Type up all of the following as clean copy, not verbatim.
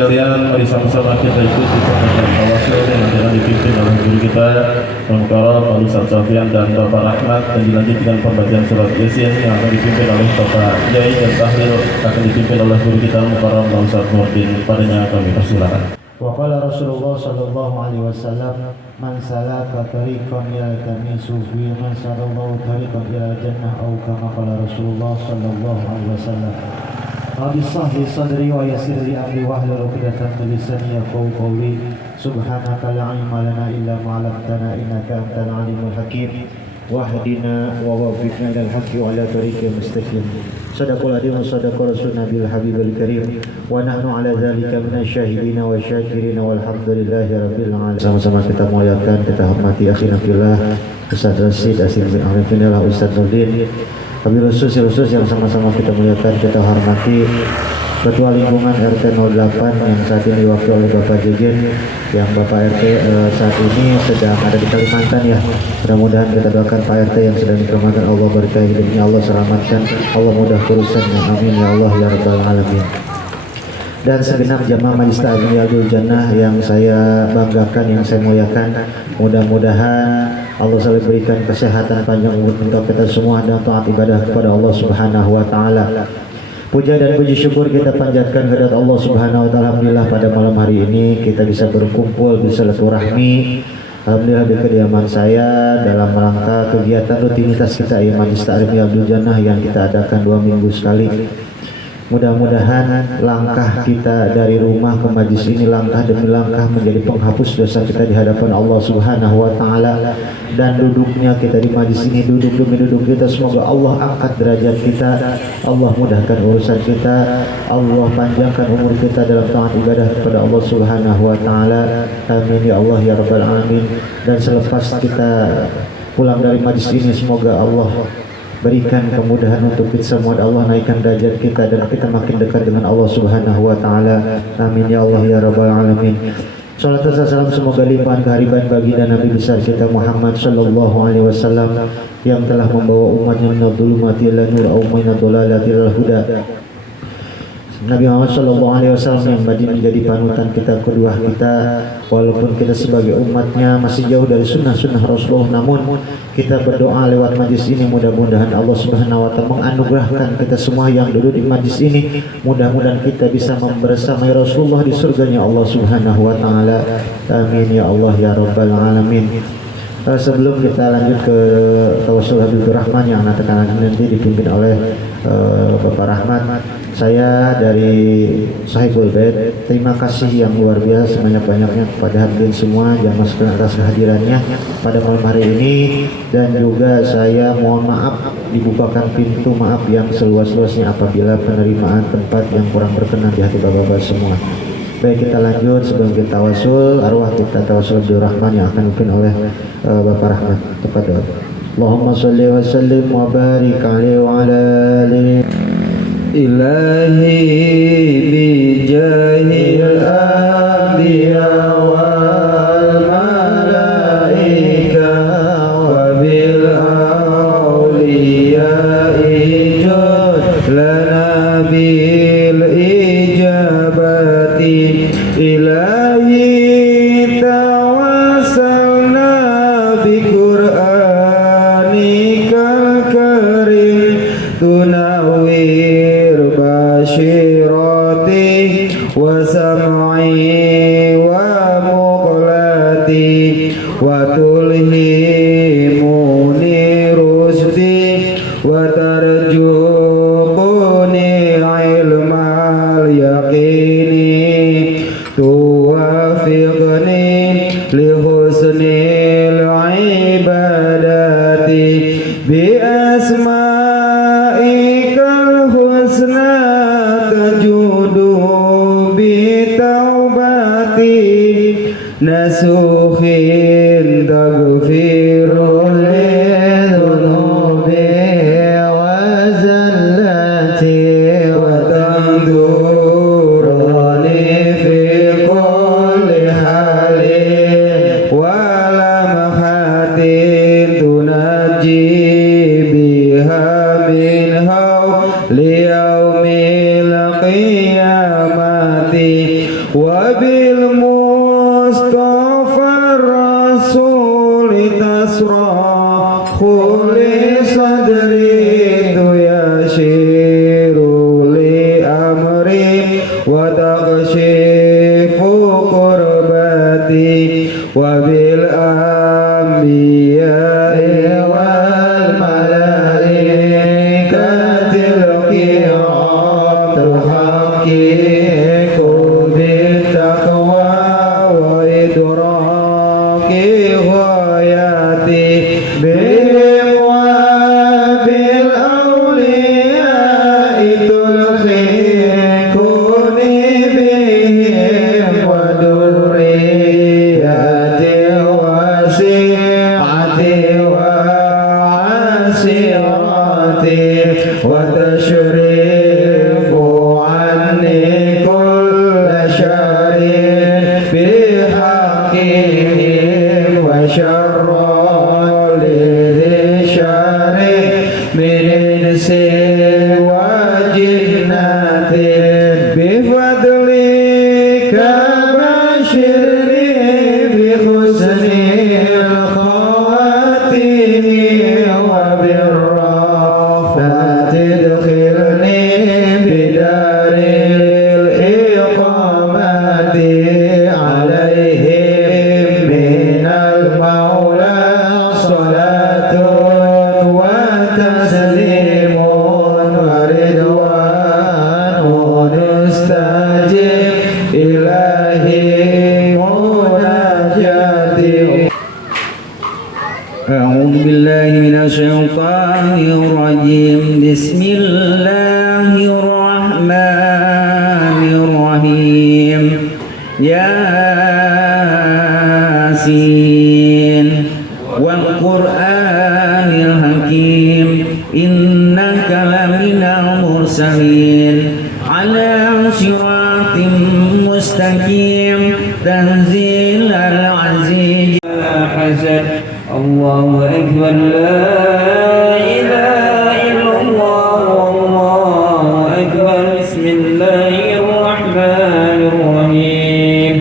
sekalian, mari sama-sama kita ikuti pembacaan tawasul yang dipimpin oleh guru kita Al-Mukarram Pak Ustaz Sofyan dan Bapak Rahmat, dan dilanjutkan pembacaan surat Yasin yang akan dipimpin oleh Bapak Yai, dan tahlil akan dipimpin oleh guru kita Al-Mukarram Pak Ustaz Nurdin. Padanya kami persilakan. Wa qala Rasulullah sallallahu alaihi wasallam man salaka tariqan yaltamisu fihi man sallallahu tariqan ila jannah aw kama qala Rasulullah sallallahu alaihi wasallam. Rabbi sahli sadri wa yassir li amri wahlul 'uqdatam min lisani yafqahu qawli. Subhanaka la ilma lana illa ma 'allamtana innaka antal alimul hakim. Wahdina wa waffiqna ilal haqqi wa ala tariqil mustaqim. Sadaqul adil wa sadaqa rasul nabil habibil karim, wa nahnu ala dzalika minasyahidina wa syakirina walhamdulillahi rabbil alamin. Sama-sama kita muliakan, kita hormati akhina fillah Ustaz Rasid Asyid bin Arifillah, Ustaz Nurdin, Habib khusus yang sama-sama kita muliakan, kita hormati Ketua Lingkungan RT 08 yang saat ini diwakili oleh Bapak Jejen, yang Bapak RT saat ini sedang ada di Kalimantan ya. Mudah-mudahan kita doakan Pak RT yang sedang di Kalimantan, Allah berkahi hidupnya, Allah selamatkan, Allah mudah urusannya, amin ya Allah ya rabbal alamin. Dan segenap jamaah Majelis Ta'lim Riyadhul Jannah yang saya banggakan, yang saya muliakan, mudah-mudahan Allah selalu berikan kesehatan panjang umur untuk kita semua dan taat ibadah kepada Allah Subhanahu wa taala. Puja dan puji syukur kita panjatkan kehadirat Allah Subhanahu wa taala. Alhamdulillah pada malam hari ini kita bisa berkumpul, bisa silaturahmi. Alhamdulillah di kediaman saya dalam rangka kegiatan rutinitas kita Majelis Ta'lim Riyadhul Jannah yang kita adakan 2 minggu sekali. Mudah-mudahan langkah kita dari rumah ke majlis ini langkah demi langkah menjadi penghapus dosa kita di hadapan Allah Subhanahu wa taala, dan duduknya kita di majlis ini duduk demi duduk kita, semoga Allah angkat derajat kita, Allah mudahkan urusan kita, Allah panjangkan umur kita dalam taat ibadah kepada Allah Subhanahu wa taala. Amin ya Allah ya rabbal alamin. Dan selepas kita pulang dari majlis ini, semoga Allah berikan kemudahan untuk kita semua, Allah naikkan derajat kita dan kita makin dekat dengan Allah Subhanahu wa taala. Amin ya Allah ya rabbal alamin. Salat dan salam semoga limpahan kehariban bagi dan Nabi besar kita Muhammad sallallahu alaihi wasallam yang telah membawa umatnya minadh dhulumati ila nur aw minadh dhalalati ilal huda. Nabi Muhammad sallallahu alaihi wasallam yang menjadi panutan kita, kedua kita, walaupun kita sebagai umatnya masih jauh dari sunnah-sunnah Rasulullah, namun kita berdoa lewat majlis ini, mudah-mudahan Allah Subhanahu wa taala menganugerahkan kita semua yang duduk di majlis ini, mudah-mudahan kita bisa membersamai Rasulullah di surganya Allah Subhanahu wa taala. Amin ya Allah ya rabbal alamin. Sebelum kita lanjut ke tawasul Habibur Rahman yang nanti dipimpin oleh Bapak Rahmat, saya dari Sahibul Bait terima kasih yang luar biasa sebanyak-banyaknya kepada hadirin semua jamaah sekalian atas kehadirannya pada malam hari ini, dan juga saya mohon maaf, dibukakan pintu maaf yang seluas-luasnya apabila penerimaan tempat yang kurang berkenan di hati bapak-bapak semua. Baik, kita lanjut sebelum kita tawasul, arwah kita tawasul Habibur Rahman yang akan dipimpin oleh Bapak Rahmat. Tafadhol. Allahumma shalli wa sallim wa barik alaihi wa ala alihi ilahi bi jahil anbiya wal malaika wa bil awliya ijad lana bil ijabati ilahi tawassalna bi qur'anikal karim tunawwir basyirati wa sam'i wa muqlati wa tulhimuni rusdi wa tarjuquni ilmal yaqini tuwafiqni li husnil ibadati bi asma'ikal husna tajudu bi taubati nasukhin taghfirul lidhunubi wa zallati wa tandurani fi kulli halin wa lamhatin tunaji biha صدري تيسير لي أمري وتكشف كربتي وبالأنبياء والملائكة الكرام تحقق بالتقوى وإدراك غاياتي بهم وبالأولياء تلحقني بهم وذريتي وسعتي وعسيرتي وتشرف عني كل شر بحقهم وشر لذي شر من إنس وجنة بفضلك بشرني بحسن الخواتم وبالرحمة ادخلني بدار الإقامة عليهم من المولى صلاة وتسليم ورضوان استجب إلهي مناجاتي. أعوذ بالله من الشيطان الرجيم. بسم الله الرحمن الرحيم. ياسين والقرآن الحكيم إنك لمن المرسلين على صراط مستقيم تنزيل العزيز حسن. الله أكبر. لا إله إلا الله والله أكبر. بسم الله الرحمن الرحيم.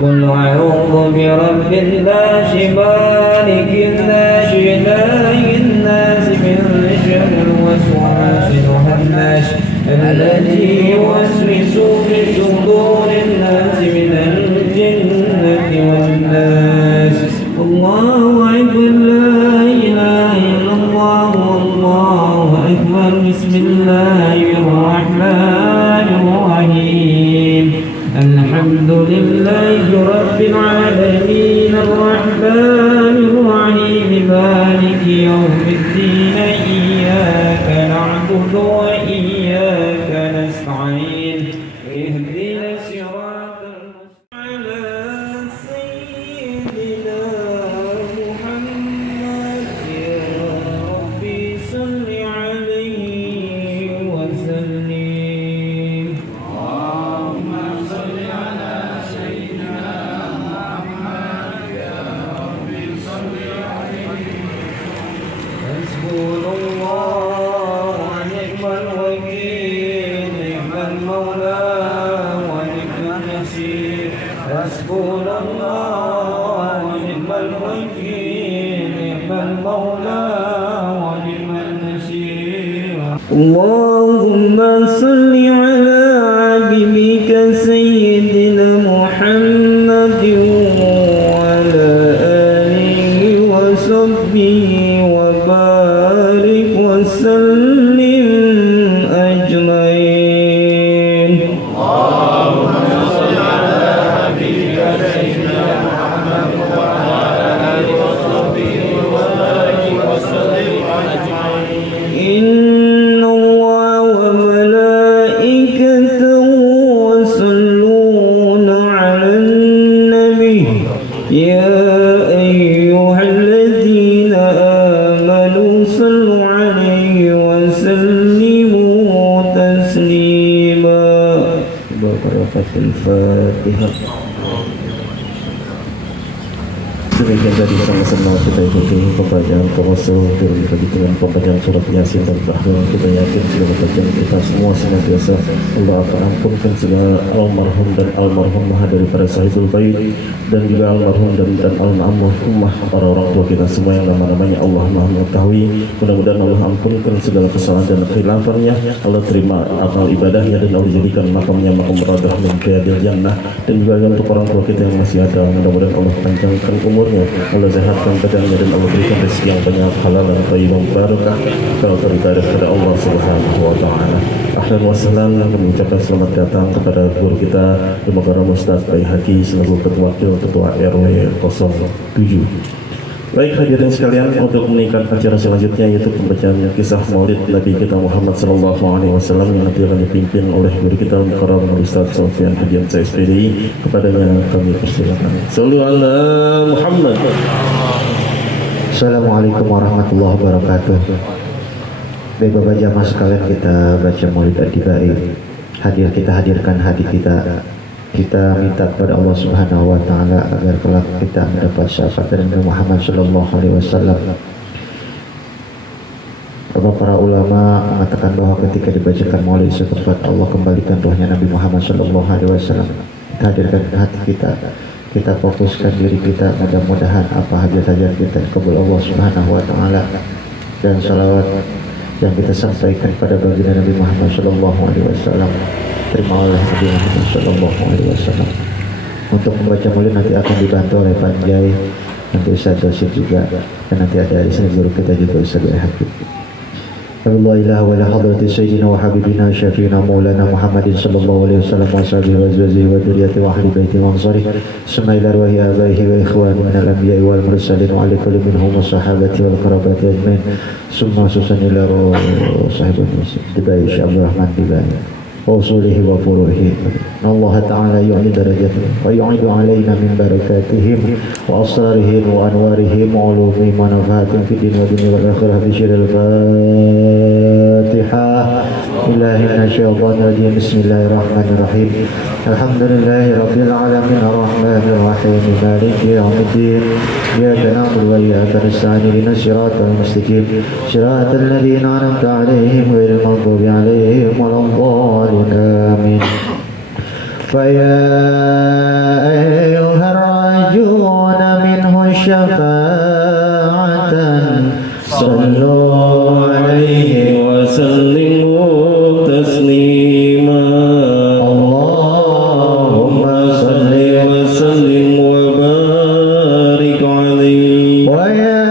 قل أعوذ برب الناس مالك الناس إله الناس من شر الوسواس الخناس الذي يوسوس في صدور الناس من الجنة والناس. الله أكبر. لا إله إلا الله والله أكبر. بسم الله الرحمن الرحيم. الحمد لله رب العالمين الرحمن الرحيم مالك يوم الدين إياك نعبد وإياك نستعين اهدنا الصراط المستقيم على سيدنا محمد يا ربي صل عليه وسلم. حسبنا الله ونعم الوكيل نعم المولى ونعم النصير. حسبنا الله ونعم الوكيل نعم المولى ونعم النصير. اللهم صل على حبيبك سيدنا محمد وعلى آله وصحبه وبارك وسلم أجمعين. اللهم صل على حبيبك سيدنا محمد وعلى آله وصحبه وبارك وسلم أجمعين. إن الله وملائكته يصلون على النبي يا أيها الذين آمنوا صلوا عليه وسلموا تسليما. ببركة الفاتحة. Demikian tadi sama-sama kita ikuti pembacaan tawasul dilanjutkan dengan pembacaan surat Yasin dan Bahwa kita yakin segala bacaan kita semua senantiasa Allah akan ampunkan segala almarhum dan almarhumah daripada sahibul bait dan juga almarhum dan almarhumah para orang tua kita semua yang nama-namanya Allah Maha mengetahui. Mudah-mudahan Allah ampunkan segala kesalahan dan khilafannya, Allah terima amal ibadahnya dan Allah jadikan makamnya makam radah min riyadil jannah. Dan juga untuk orang tua kita yang masih ada, mudah-mudahan Allah panjangkan umurnya, Allah sehatkan badannya dan Allah berikan rezeki yang banyak halal dan thayyibah barakah kalau beribadah kepada Allah Subhanahu wa taala. Ahlan wa sahlan, kami ucapkan selamat datang kepada guru kita Al-Mukarram Ustaz Baihaqi selaku Ketua RW 07. Baik hadirin sekalian, untuk meningkat acara selanjutnya yaitu pembacaan kisah Maulid Nabi kita Muhammad sallallahu alaihi wasallam yang nanti akan dipimpin oleh guru kita Al-Mukarram Ustaz Sofyan Hadian SPDI. Kepadanya kami persilakan. Sallu ala Muhammad. Assalamualaikum warahmatullahi wabarakatuh. Baik Bapak jamaah sekalian, kita baca Maulid Adibai. Kita hadirkan hati kita minta kepada Allah Subhanahu wa taala agar kelak kita mendapat syafaat dari Nabi Muhammad sallallahu alaihi wasallam. Para ulama mengatakan bahwa ketika dibacakan Maulid setempat Allah kembalikan rohnya Nabi Muhammad sallallahu alaihi wasallam. Kita hadirkan hati kita fokuskan diri kita, mudah-mudahan apa hajat-hajat kita dikabul Allah Subhanahu wa taala, dan salawat yang kita sampaikan pada baginda Nabi Muhammad sallallahu alaihi wasallam terima oleh Nabi Muhammad sallallahu alaihi wasallam. Untuk membaca Maulid nanti akan dibantu oleh Panjai, nanti Ustaz Dosi juga, dan nanti ada di sini guru kita juga Ustaz Hakim. Allah ilaha wa la hadrati sayyidina wa habibina syafiina maulana Muhammadin sallallahu alaihi wasallam wa sahbihi wa azwajihi wa dzurriyyati wa ahli baiti wa ansari summa ila arwahi abaihi wa ikhwani min al-anbiya'i wal mursalin wa ala kulli minhum was-sahabati wal qarabati ajmain summa susan ila sahibul dibai Syabul Rahman dibai وصوله وفروعه إن الله تعالى يعلي درجته ويعيد علينا من بركاتهم وأسرارهم وأنوارهم وعلومهم ونفعاتهم في الدين والدنيا والآخرة بشر الفاتحة إلهي من الشيطان الرجيم بسم الله الرحمن الرحيم الحمد لله رب العالمين الرحمن الرحيم مالك يوم الدين إياك نعبد وإياك نستعين اهدنا الصراط المستقيم صراط الذين أنعمت عليهم غير المغضوب عليهم ولا الضالين آمين. فيا أيها الراجون منه شفاعة صلوا عليه وسلموا تسليما اللهم صل وسلم وبارك عليه. ويا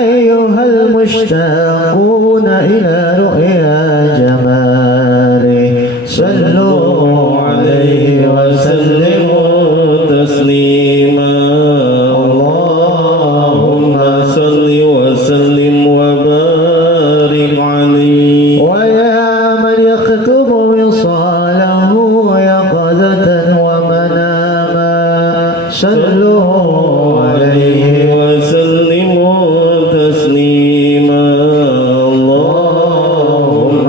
أيها المشتاقون إلى رؤيا جماله صلوا عليه وسلموا تسليما اللهم صل وسلم وبارك عليه. ويا من يكتب وصاله يقظة ومناما صلوا عليه وسلموا تسليما اللهم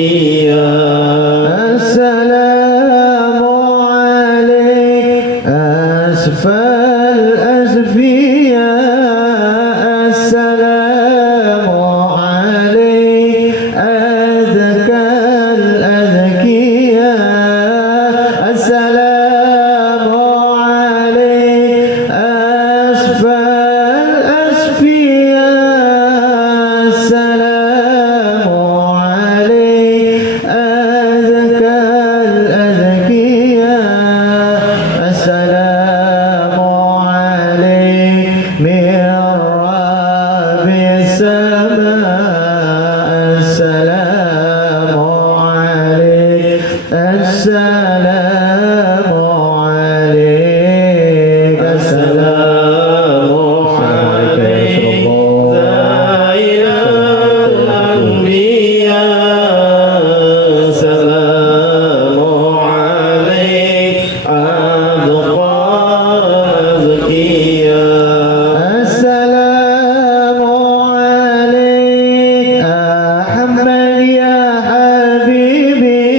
أزكيا السلام عليك أسفى الأزفياء السلام عليك أذكى الأذكياء السلام عليك أسفى الأسفياء السلام عليك أذكى الأذكياء السلام عليك من رب السماء السلام عليك السلام عليك السلام عليك يا رسول الأنبياء سلام عليك أذقى أذكيا السلام عليك أحمد يا حبيبي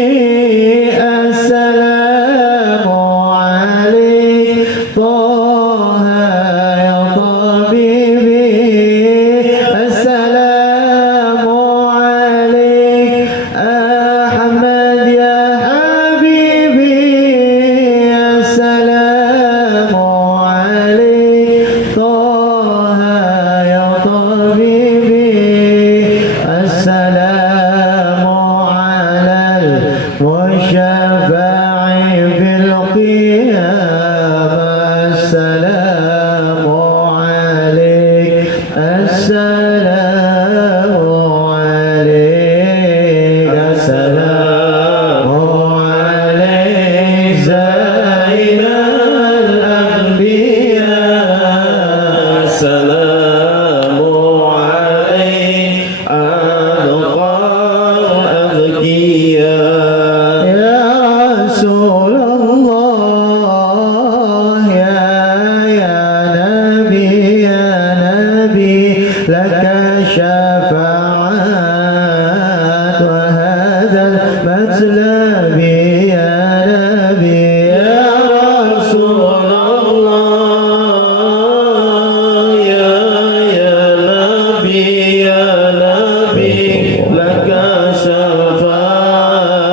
السلام عليك طه يا طبيبي السلام عليك أحمد يا حبيبي السلام عليك طه يا طبيبي السلام على المشفع في القيامة السلام عليك السلام عليك السلام عليك زين الأنبياء سلام عليك أذقى أذكيا يا رسول الله يا نبي لك شفاعات وهذا المطلب يا نبي يا رسول الله يا نبي لك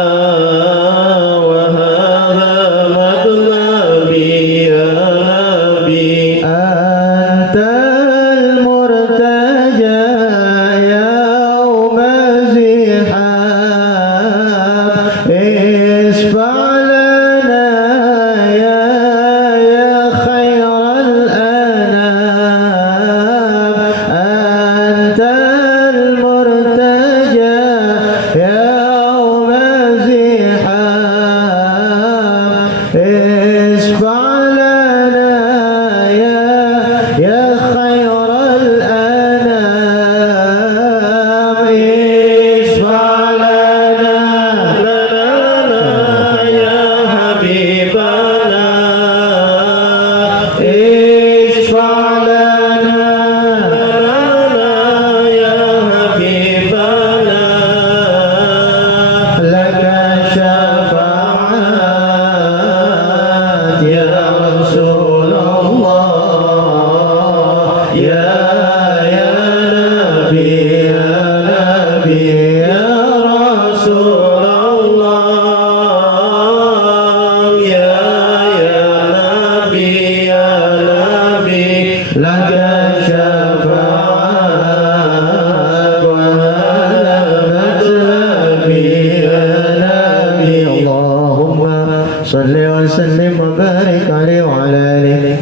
شفاعة وهذا مطلبي يا نبي أنت المرتجى يوم الزحام اشفع لنا يا خير الأنام أنت المرتجى يوم الزحام اشفع لنا يا خير الأنام اشفع لنا يا حبيبنا اشفع لنا يا حبيبنا لك شفاعات يا رسول الله يا نبي يا رسول الله يا نبي لك شفاعات وهذا مطلبي يا نبي اللهم صل وسلم وبارك عليه وعلى آله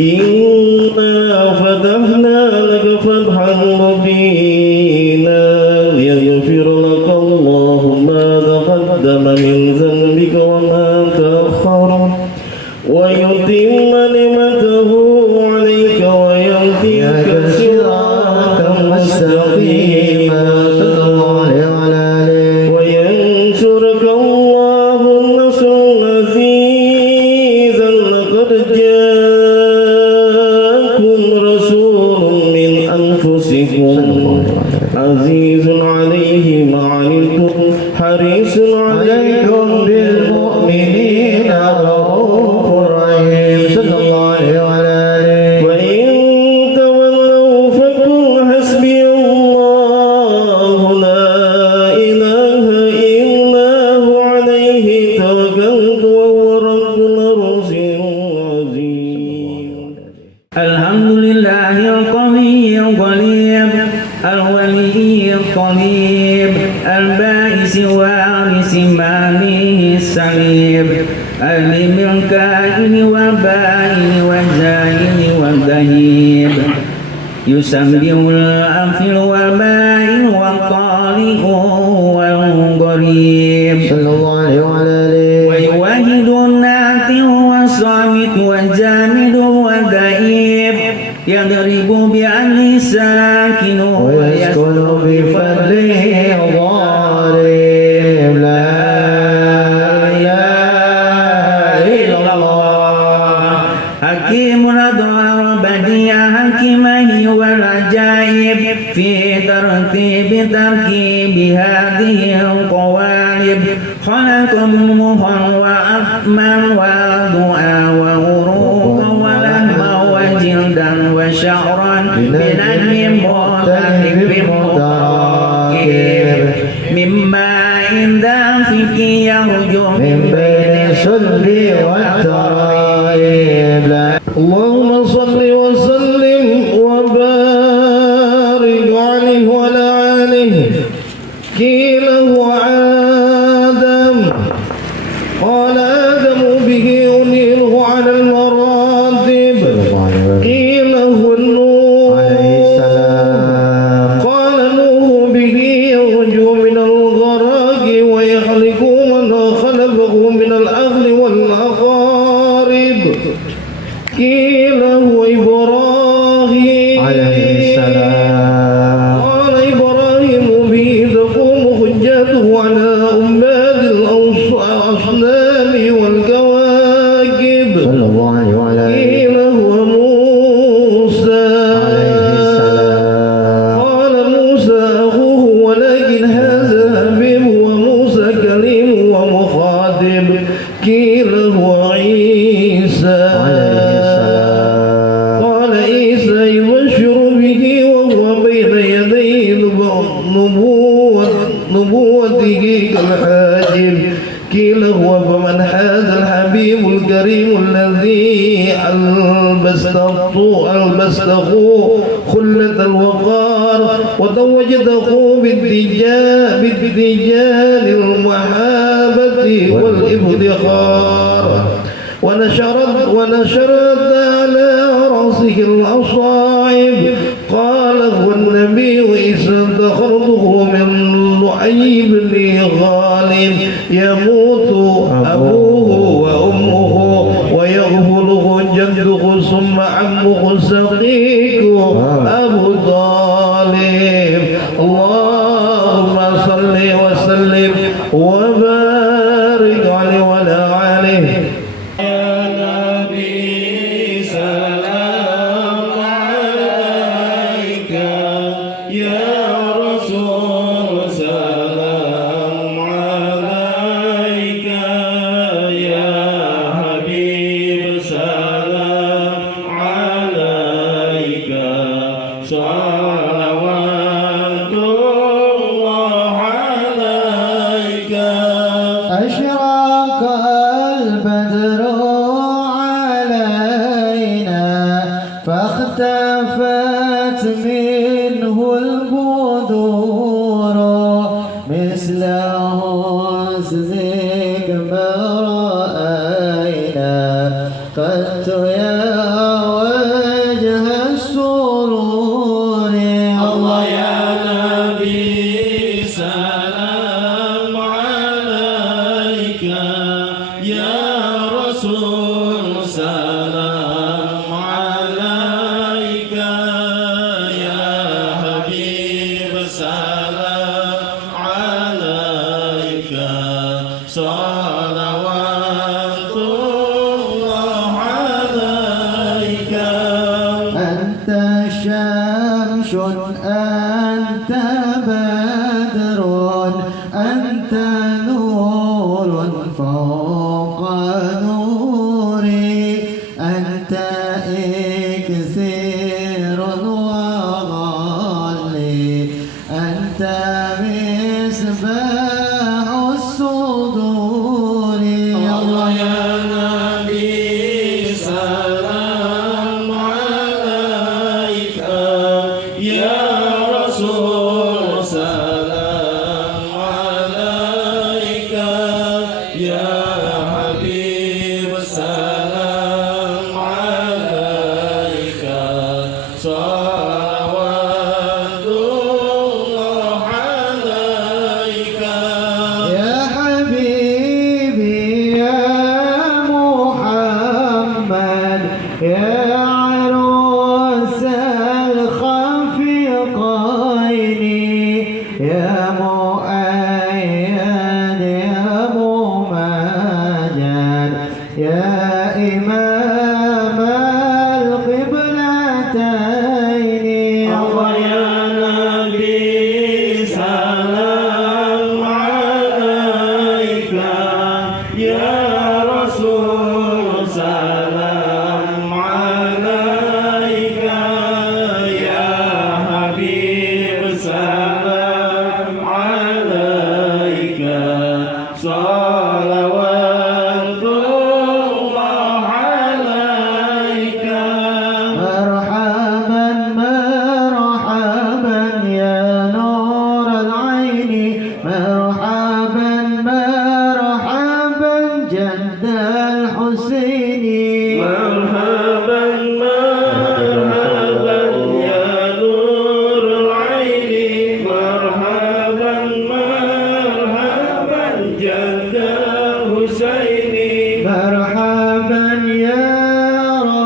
إنا فتحنا لك فتحا مبينا ليغفر لك الله ما تقدم من ذنبك وما تأخر ويتم نعمته عليك ويهديك صراطا مستقيما صلى الله عليه وعلى آله وينصرك الله النصر عزيزا لقد جاء عنتم حريص عليكم بالمؤمنين رؤوف رحيم صلى الله عليه وعلى آله. وإن تولوا فقل حسبي الله لا إله إلا هو عليه توكلت وهو رب العرش العظيم. الحمد لله القوي الغليب الولي الطليب البائس وارث ماله السليب علم الكائن والبائن والزائل والذهيب يسبح الأفل والبائن والطارق والغريب صلى الله عليه وعلى آله. ويوحد الناطق والصامت والجامد والدئيب يضرب بأهل ساكن ويسكن بفضله ضارب لا إله إلا الله. حكيم الأدوار بديع حكمه والعجائب في ترتيب تركيب هذه القوالب خلق مخا وأثما ودعاء وعروق ولحما وجلدا وشعرا بنجم مختلف متراكب من ماء دافق يخرج من بين الصلب والترائب لا اللهم صل وسلم وبارك عليه وعلى آله. قيل هو آدم قال آدم به أنيره على المراتب. قيل هو النور عليه السلام. قال نوح به يرجو من الغرق ويخلق من خلفه من الأهل والأقارب. قيل هو إبراهيم عليه السلام. قال إبراهيم به تقوم حجته على أماد الأصنام والكواكب. صلى الله عليه وعلى آله. قيل هو موسى عليه السلام. قال موسى أخوه ولكن هذا حبيب وموسى كليم ومخاطب. قيل هو عيسى عليه السلام. قال عيسى يبشر به وهو بين يدي نبوته كالحاجب. قيل هو فمن هذا الحبيب الكريم الذي ألبسته خلة الوقار وتوجته بالدجال المحابة والافتخار ونشرت على رأسه الأصائب. قال هو النبي إذا ذكرته من لؤي بن غالب يموت أبوه وأمه ويغفله جده ثم عمه الشقيق أبو طالب. اللهم صل وسلم وبارك عليه وعلى آله. يا نبي سلام عليك يا رسول سلام عليك يا حبيب سلام عليك صلوات الله عليك. أشرق البدر علينا فاختفت منه البدور مثل حسنك ما رأينا قد يا وجه السرور. الله يا نبي سلام عليك يا رسول سلام عليك يا حبيب سلام عليك أنت نور فوق نوري أنت إكسير وغالي أنت مصباح الصدور الله يا نبي سلام عليك يا رسول سلام عليك يا حبيب سلام عليك صلوات الله عليك يا حبيبي يا محمد يا عروس الخفيقين يا مؤيد يا ممجد يا إمام القبلتين الله يا نبي سلام عليك يا رسول سلام عليك يا حبيب سلام عليك صلوات الله عليك مرحبا مرحبا يا نور العين مرحبا مرحبا جد الحسين مرحبا مرحبا يا نور العين مرحبا مرحبا جد الحسين مرحبا يا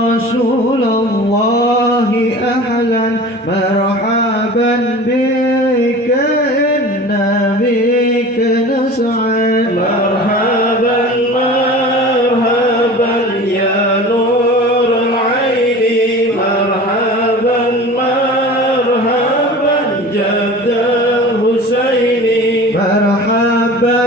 رسول الله أهلا مرحبا بك إن بك نسعد مرحبا مرحبا يا نور العين مرحبا مرحبا جد الحسين مرحبا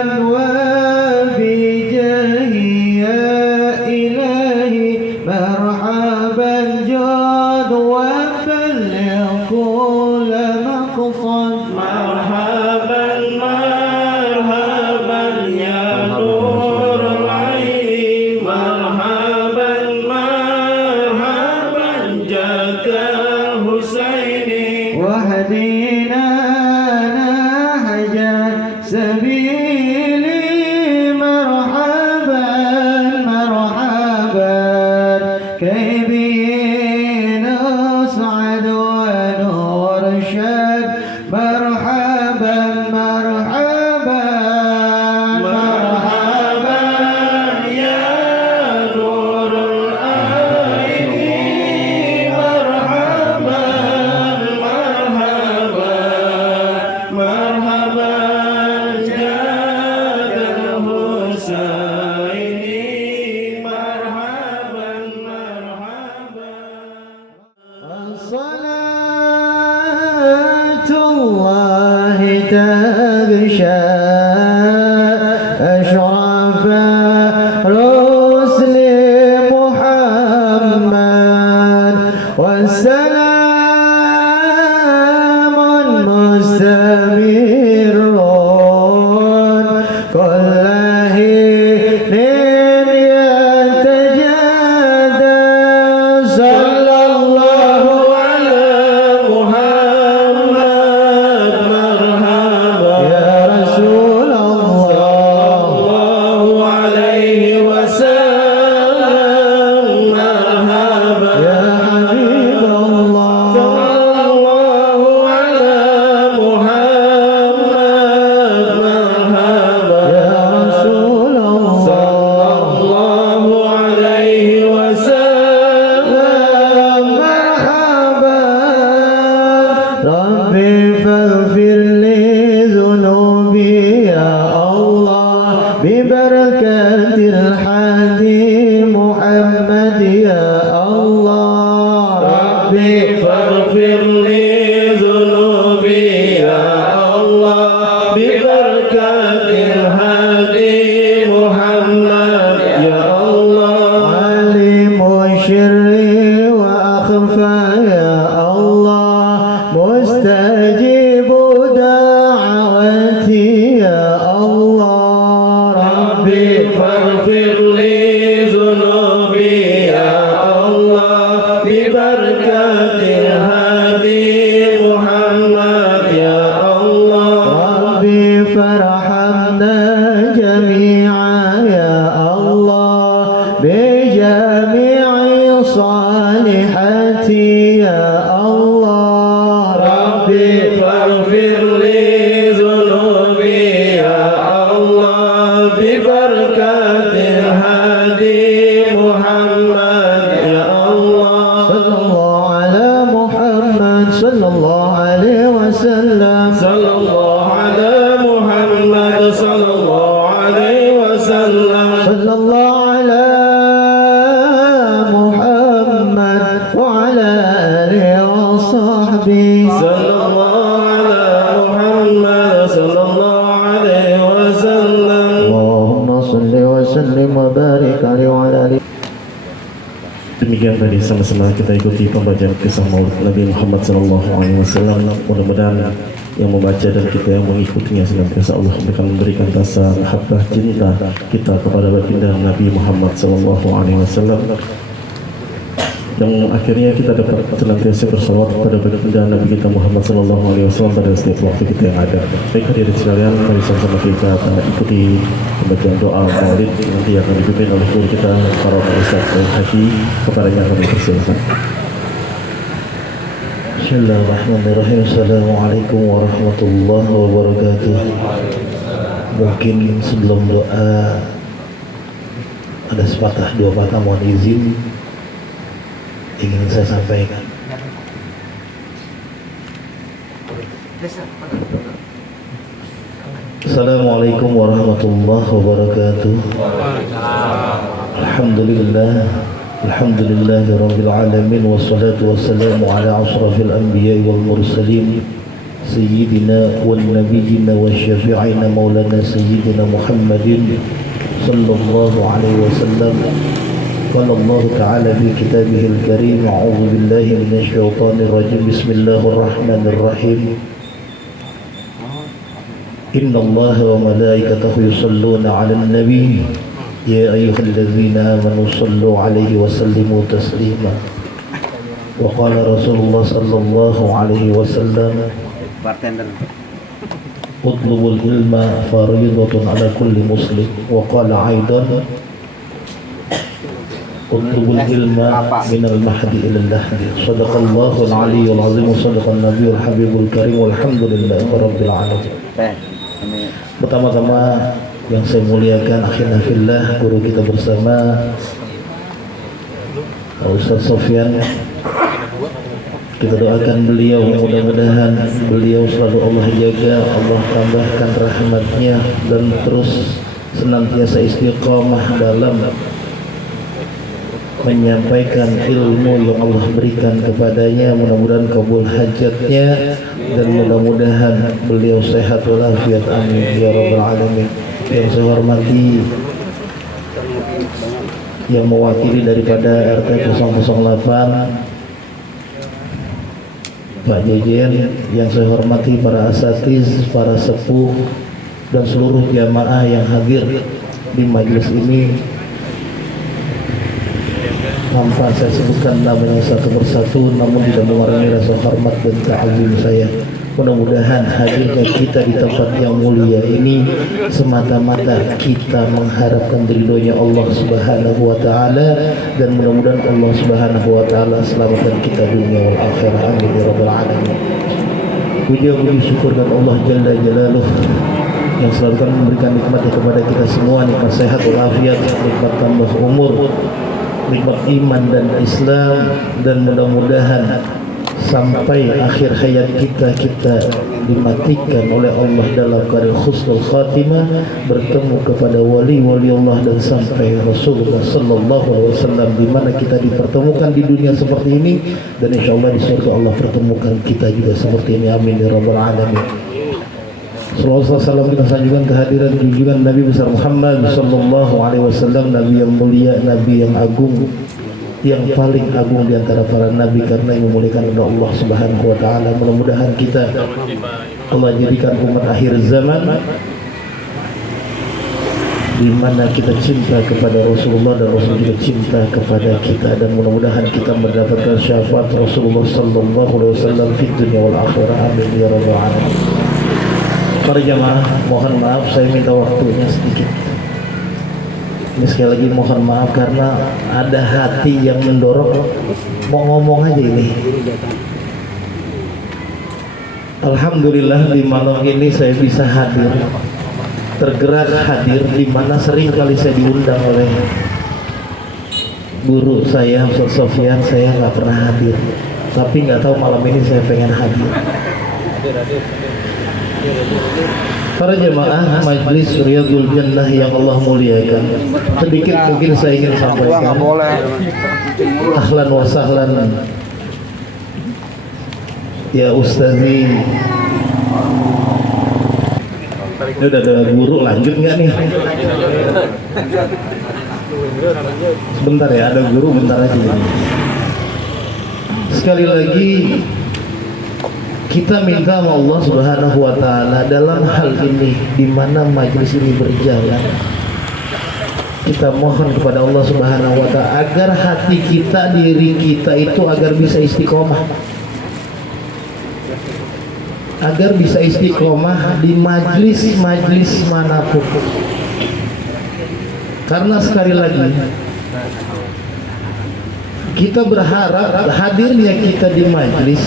وبجاهي يا إلهي مرحبا جاد وبلغ كل مقصد مرحبا مرحبا يا نور العين مرحبا مرحبا جد الحسين وهدينا نهج سبيلي مرحبا مرحبا كي به نصعد ونرشد مرحبا مرحبا مرحبا يا نور العين مرحبا مرحبا مرحبا جاد الحسين مرحبا مرحبا صلاة الله تغشى أشرف رسل محمد والسلام مستمر كل حين يتجدد صلى الله على محمد مرحبا يا رسول الله صلى الله عليه وسلم مرحبا يا حبيب الله صلى الله على محمد مرحبا يا رسول الله صلى الله عليه وسلم مرحبا ربي فاغفر لي ذنوبي يا الله ببركة الحادي محمد يا الله ربي فاغفر لي ذنوبي يا الله ببركة الهادي محمد يا الله عليم الشر وأخفى يا الله مستجيب دعوتي يا الله ربي فاغفر لي ذنوبي يا الله ببركة الهادي محمد يا الله ربي فارحمنا جميعا يا الله بجميع صالحاتي يا الله ربي فاغفر لي ذنوبي يا الله ببركة الهادي محمد يا الله صلى الله على محمد صلى الله عليه وسلم صلى الله على محمد صلى الله عليه وسلم صلى الله على محمد وعلى آله وصحبه صلى الله على محمد صلى الله عليه وسلم اللهم صل وسلم وبارك عليه وعلى آله. Demikian tadi sama-sama kita ikuti pembacaan kisah Maulid Nabi Muhammad SAW. Mudah-mudahan yang membaca dan kita yang mengikutinya senantiasa Allah memberikan rasa mahabbah cinta kita kepada baginda Nabi Muhammad SAW. Yang akhirnya kita dapat senantiasa bersalawat kepada baginda Nabi kita Muhammad SAW pada setiap waktu kita yang ada. Baik hadirin sekalian, mari sama-sama kita ikuti pembacaan doa Maulid nanti akan dipimpin oleh guru kita para Ustaz Haji, kepadanya kami persilakan. Bismillahirrahmanirrahim. Assalamualaikum warahmatullahi wabarakatuh. Mungkin sebelum doa ada dua patah mohon izin ingin saya sampaikan. Assalamualaikum warahmatullahi wabarakatuh. Alhamdulillah rabbil alamin wassalatu wassalamu ala asrafil anbiya'i wal mursalin sayyidina wal nabiyyina wasyafi'ina maulana sayyidina Muhammadin sallallahu alaihi wasallam. قال الله تعالى في كتابه الكريم أعوذ بالله من الشيطان الرجيم بسم الله الرحمن الرحيم إن الله وملائكته يصلون على النبي يا أيها الذين آمنوا صلوا عليه وسلموا تسليما وقال رسول الله صلى الله عليه وسلم اطلبوا العلم فريضة على كل مسلم وقال أيضا اطلبوا العلم من المهد إلى اللحد صدق الله العلي العظيم وصدق النبي الحبيب الكريم والحمد لله رب العالمين. Pertama-tama yang saya muliakan akhirnya fillah guru kita bersama Ustaz Sofyan, kita doakan beliau mudah-mudahan beliau selalu Allah jaga, Allah tambahkan rahmatnya dan terus senantiasa istiqamah dalam menyampaikan ilmu yang Allah berikan kepadanya. Mudah-mudahan kabul hajatnya dan mudah-mudahan beliau sehat walafiat, amin ya rabbal alamin. Yang saya hormati yang mewakili daripada RT 008 Pak Jejen, yang saya hormati para asatiz, para sepuh dan seluruh jamaah yang hadir di majelis ini. Tanpa saya sebutkan namanya satu persatu, namun tidak mengurangi rasa hormat dan ta'zim saya. Mudah-mudahan hadirnya kita di tempat yang mulia ini semata-mata kita mengharapkan ridhonya Allah Subhanahu wa taala, dan mudah-mudahan Allah Subhanahu wa taala selamatkan kita dunia wal akhirah, amin ya rabbal alamin. Puji syukur dan Allah Jalla Jalaluh yang selalu kan memberikan nikmatnya kepada kita semua, nikmat sehat walafiat, nikmat tambah umur, nikmat iman dan Islam, dan mudah-mudahan sampai akhir hayat kita dimatikan oleh Allah dalam keadaan husnul khatimah, bertemu kepada wali-wali Allah dan sampai Rasulullah sallallahu alaihi wasallam, di mana kita dipertemukan di dunia seperti ini, dan insyaallah di surga Allah pertemukan kita juga seperti ini, amin ya rabbal alamin. Sallallahu alaihi wasallam kita sanjungan kehadiran junjungan Nabi besar Muhammad sallallahu alaihi wasallam, Nabi yang mulia, Nabi yang agung, yang paling agung di antara para nabi karena yang memuliakan oleh Allah Subhanahu wa taala. Mudah-mudahan kita Allah jadikan umat akhir zaman di mana kita cinta kepada Rasulullah dan Rasul juga cinta kepada kita, dan mudah-mudahan kita mendapatkan syafaat Rasulullah sallallahu alaihi wasallam di dunia wal akhirah. Amin ya rabbal alamin. Para jamaah, mohon maaf saya minta waktunya sedikit. Ini sekali lagi mohon maaf karena ada hati yang mendorong mau ngomong aja ini. Alhamdulillah di malam ini saya bisa hadir, tergerak hadir, di mana sering kali saya diundang oleh guru saya Ustaz Sofyan, saya nggak pernah hadir, tapi nggak tahu malam ini saya pengen hadir. Para jemaah Majlis Riyadul Jannah yang Allah muliakan, sedikit mungkin saya ingin sampaikan. Ahlan wa sahlan ya Ustazi. Ini udah ada guru, lanjut nggak nih? Sebentar ya, ada guru, bentar aja. Sekali lagi kita minta sama Allah Subhanahu wa taala dalam hal ini di mana majelis ini berjalan. Kita mohon kepada Allah Subhanahu wa taala agar hati kita, diri kita itu agar bisa istiqomah. Agar bisa istiqomah di majlis-majlis manapun. Karena sekali lagi kita berharap hadirnya kita di majlis,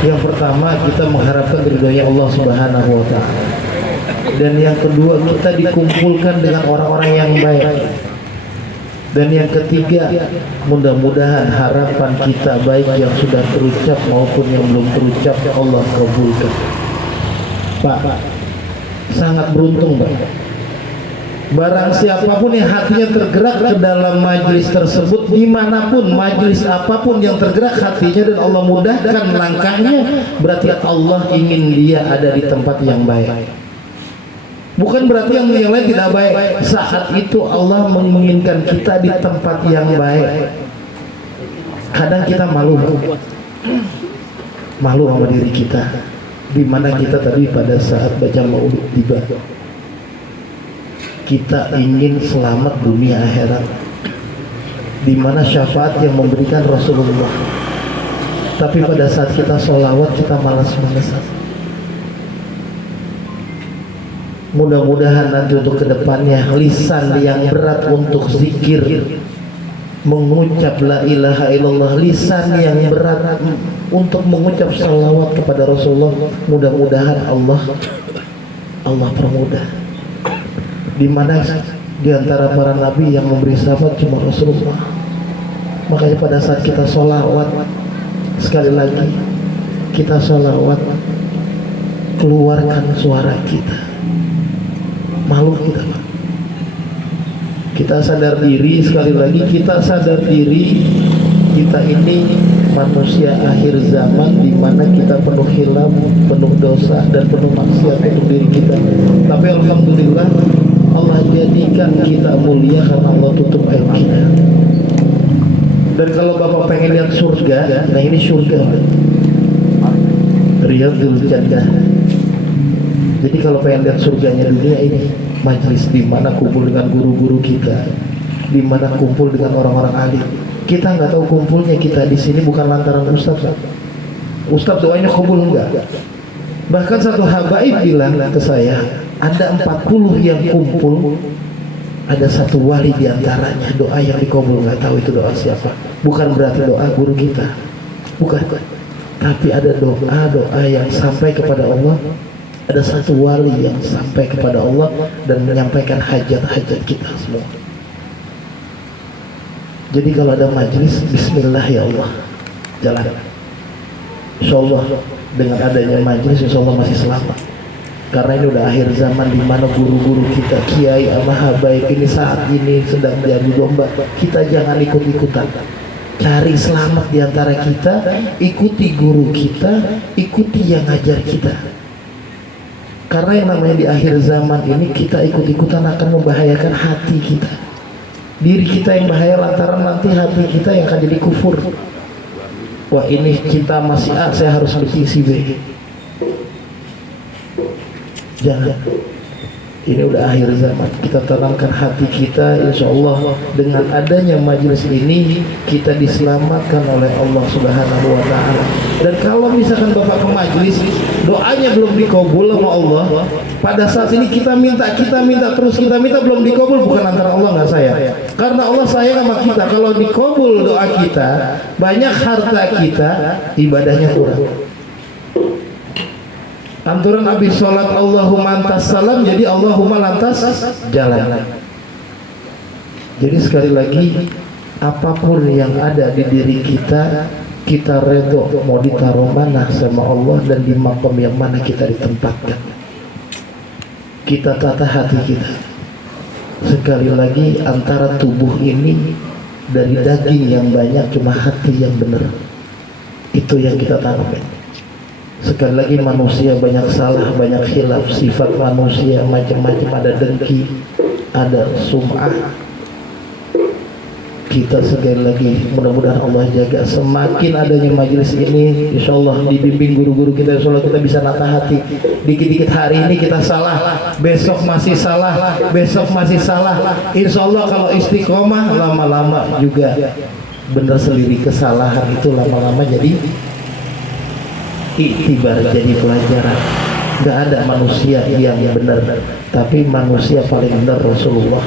yang pertama kita mengharapkan ridhonya Allah Subhanahu wa taala. Dan yang kedua kita dikumpulkan dengan orang-orang yang baik. Dan yang ketiga, mudah-mudahan harapan kita baik yang sudah terucap maupun yang belum terucap Allah kabulkan. Pak, sangat beruntung Pak. Barang siapapun yang hatinya tergerak ke dalam majelis tersebut, dimanapun majelis apapun yang tergerak hatinya dan Allah mudahkan langkahnya, berarti Allah ingin dia ada di tempat yang baik. Bukan berarti yang lain tidak baik. Saat itu Allah menginginkan kita di tempat yang baik. Kadang kita malu sama diri kita. Di mana kita tadi pada saat baca maulid tiba, kita ingin selamat dunia akhirat, di mana syafaat yang memberikan Rasulullah. Tapi pada saat kita sholawat kita malas-malasan. Mudah-mudahan nanti untuk kedepannya lisan yang berat untuk zikir, mengucap la ilaha illallah, lisan yang berat untuk mengucap salawat kepada Rasulullah, mudah-mudahan Allah permudah. Di mana di antara para nabi yang memberi syafaat cuma Rasulullah. Makanya pada saat kita sholawat, sekali lagi kita sholawat, keluarkan suara kita. Malu kita Pak. Kita sadar diri, sekali lagi kita sadar diri, kita ini manusia akhir zaman di mana kita penuh hilaf, penuh dosa dan penuh maksiat untuk diri kita. Tapi alhamdulillah Allah jadikan kita mulia karena Allah tutup aib kita. Dan kalau Bapak pengen lihat surga, nah ini surga Riyadul Jannah. Jadi kalau pengen lihat surganya dunia ini, majlis di mana kumpul dengan guru-guru kita, di mana kumpul dengan orang-orang alim. Kita nggak tahu kumpulnya kita di sini bukan lantaran Ustaz. Ustaz doanya kabul enggak. Bahkan satu habaib bilang ke saya, ada 40 yang kumpul, ada satu wali di antaranya doa yang dikabul, nggak tahu itu doa siapa. Bukan berarti doa guru kita, bukan. Tapi ada doa yang sampai kepada Allah. Ada satu wali yang sampai kepada Allah dan menyampaikan hajat-hajat kita semua. Jadi kalau ada majlis, bismillah ya Allah, jalan. Insyaallah dengan adanya majlis, insyaallah masih selamat. Karena ini udah akhir zaman di mana guru-guru kita, kiai sama habaib ini saat ini sedang diadu domba. Kita jangan ikut-ikutan. Cari selamat di antara kita, ikuti guru kita, ikuti yang ngajar kita. Karena yang namanya di akhir zaman ini kita ikut-ikutan akan membahayakan hati kita. Diri kita yang bahaya lantaran nanti hati kita yang akan jadi kufur. Wah, ini kita masih A, saya harus benci si B. Jangan. Ini udah akhir zaman. Kita tenangkan hati kita, insya Allah dengan adanya majelis ini kita diselamatkan oleh Allah Subhanahu Wa Taala. Dan kalau misalkan Bapak ke majelis, doanya belum dikabul sama Allah, pada saat ini kita minta terus kita minta belum dikabul, bukan antara Allah nggak sayang. Karena Allah sayang sama kita. Kalau dikabul doa kita, banyak harta kita, ibadahnya kurang. Anturan habis sholat Allahumma antas salam, jadi Allahumma lantas jalan. Jadi sekali lagi, apapun yang ada di diri kita, kita redho mau ditaruh mana sama Allah dan di makam yang mana kita ditempatkan. Kita tata hati kita. Sekali lagi, antara tubuh ini dari daging yang banyak cuma hati yang benar. Itu yang kita tanamkan. Sekali lagi, manusia banyak salah, banyak khilaf, sifat manusia macam-macam, ada dengki, ada sum'ah. Kita sekali lagi mudah-mudahan Allah jaga. Semakin adanya majelis ini, insya Allah dibimbing guru-guru kita, insya Allah kita bisa nata hati. Dikit-dikit hari ini kita salah, besok masih salah, besok masih salah. Insya Allah kalau istiqomah, lama-lama juga benar sendiri. Kesalahan itu lama-lama jadi iktibar, jadi pelajaran. Gak ada manusia yang benar, tapi manusia paling benar Rasulullah,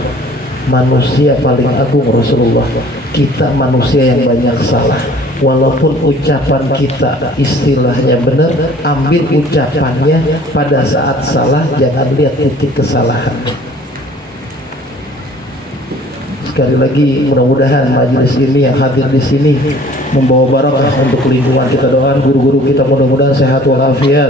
manusia paling agung Rasulullah. Kita manusia yang banyak salah. Walaupun ucapan kita istilahnya benar, ambil ucapannya pada saat salah, jangan lihat titik kesalahan. Sekali lagi, mudah-mudahan majelis ini yang hadir di sini membawa barokah untuk lingkungan kita. Doakan guru-guru kita mudah-mudahan sehat walafiat,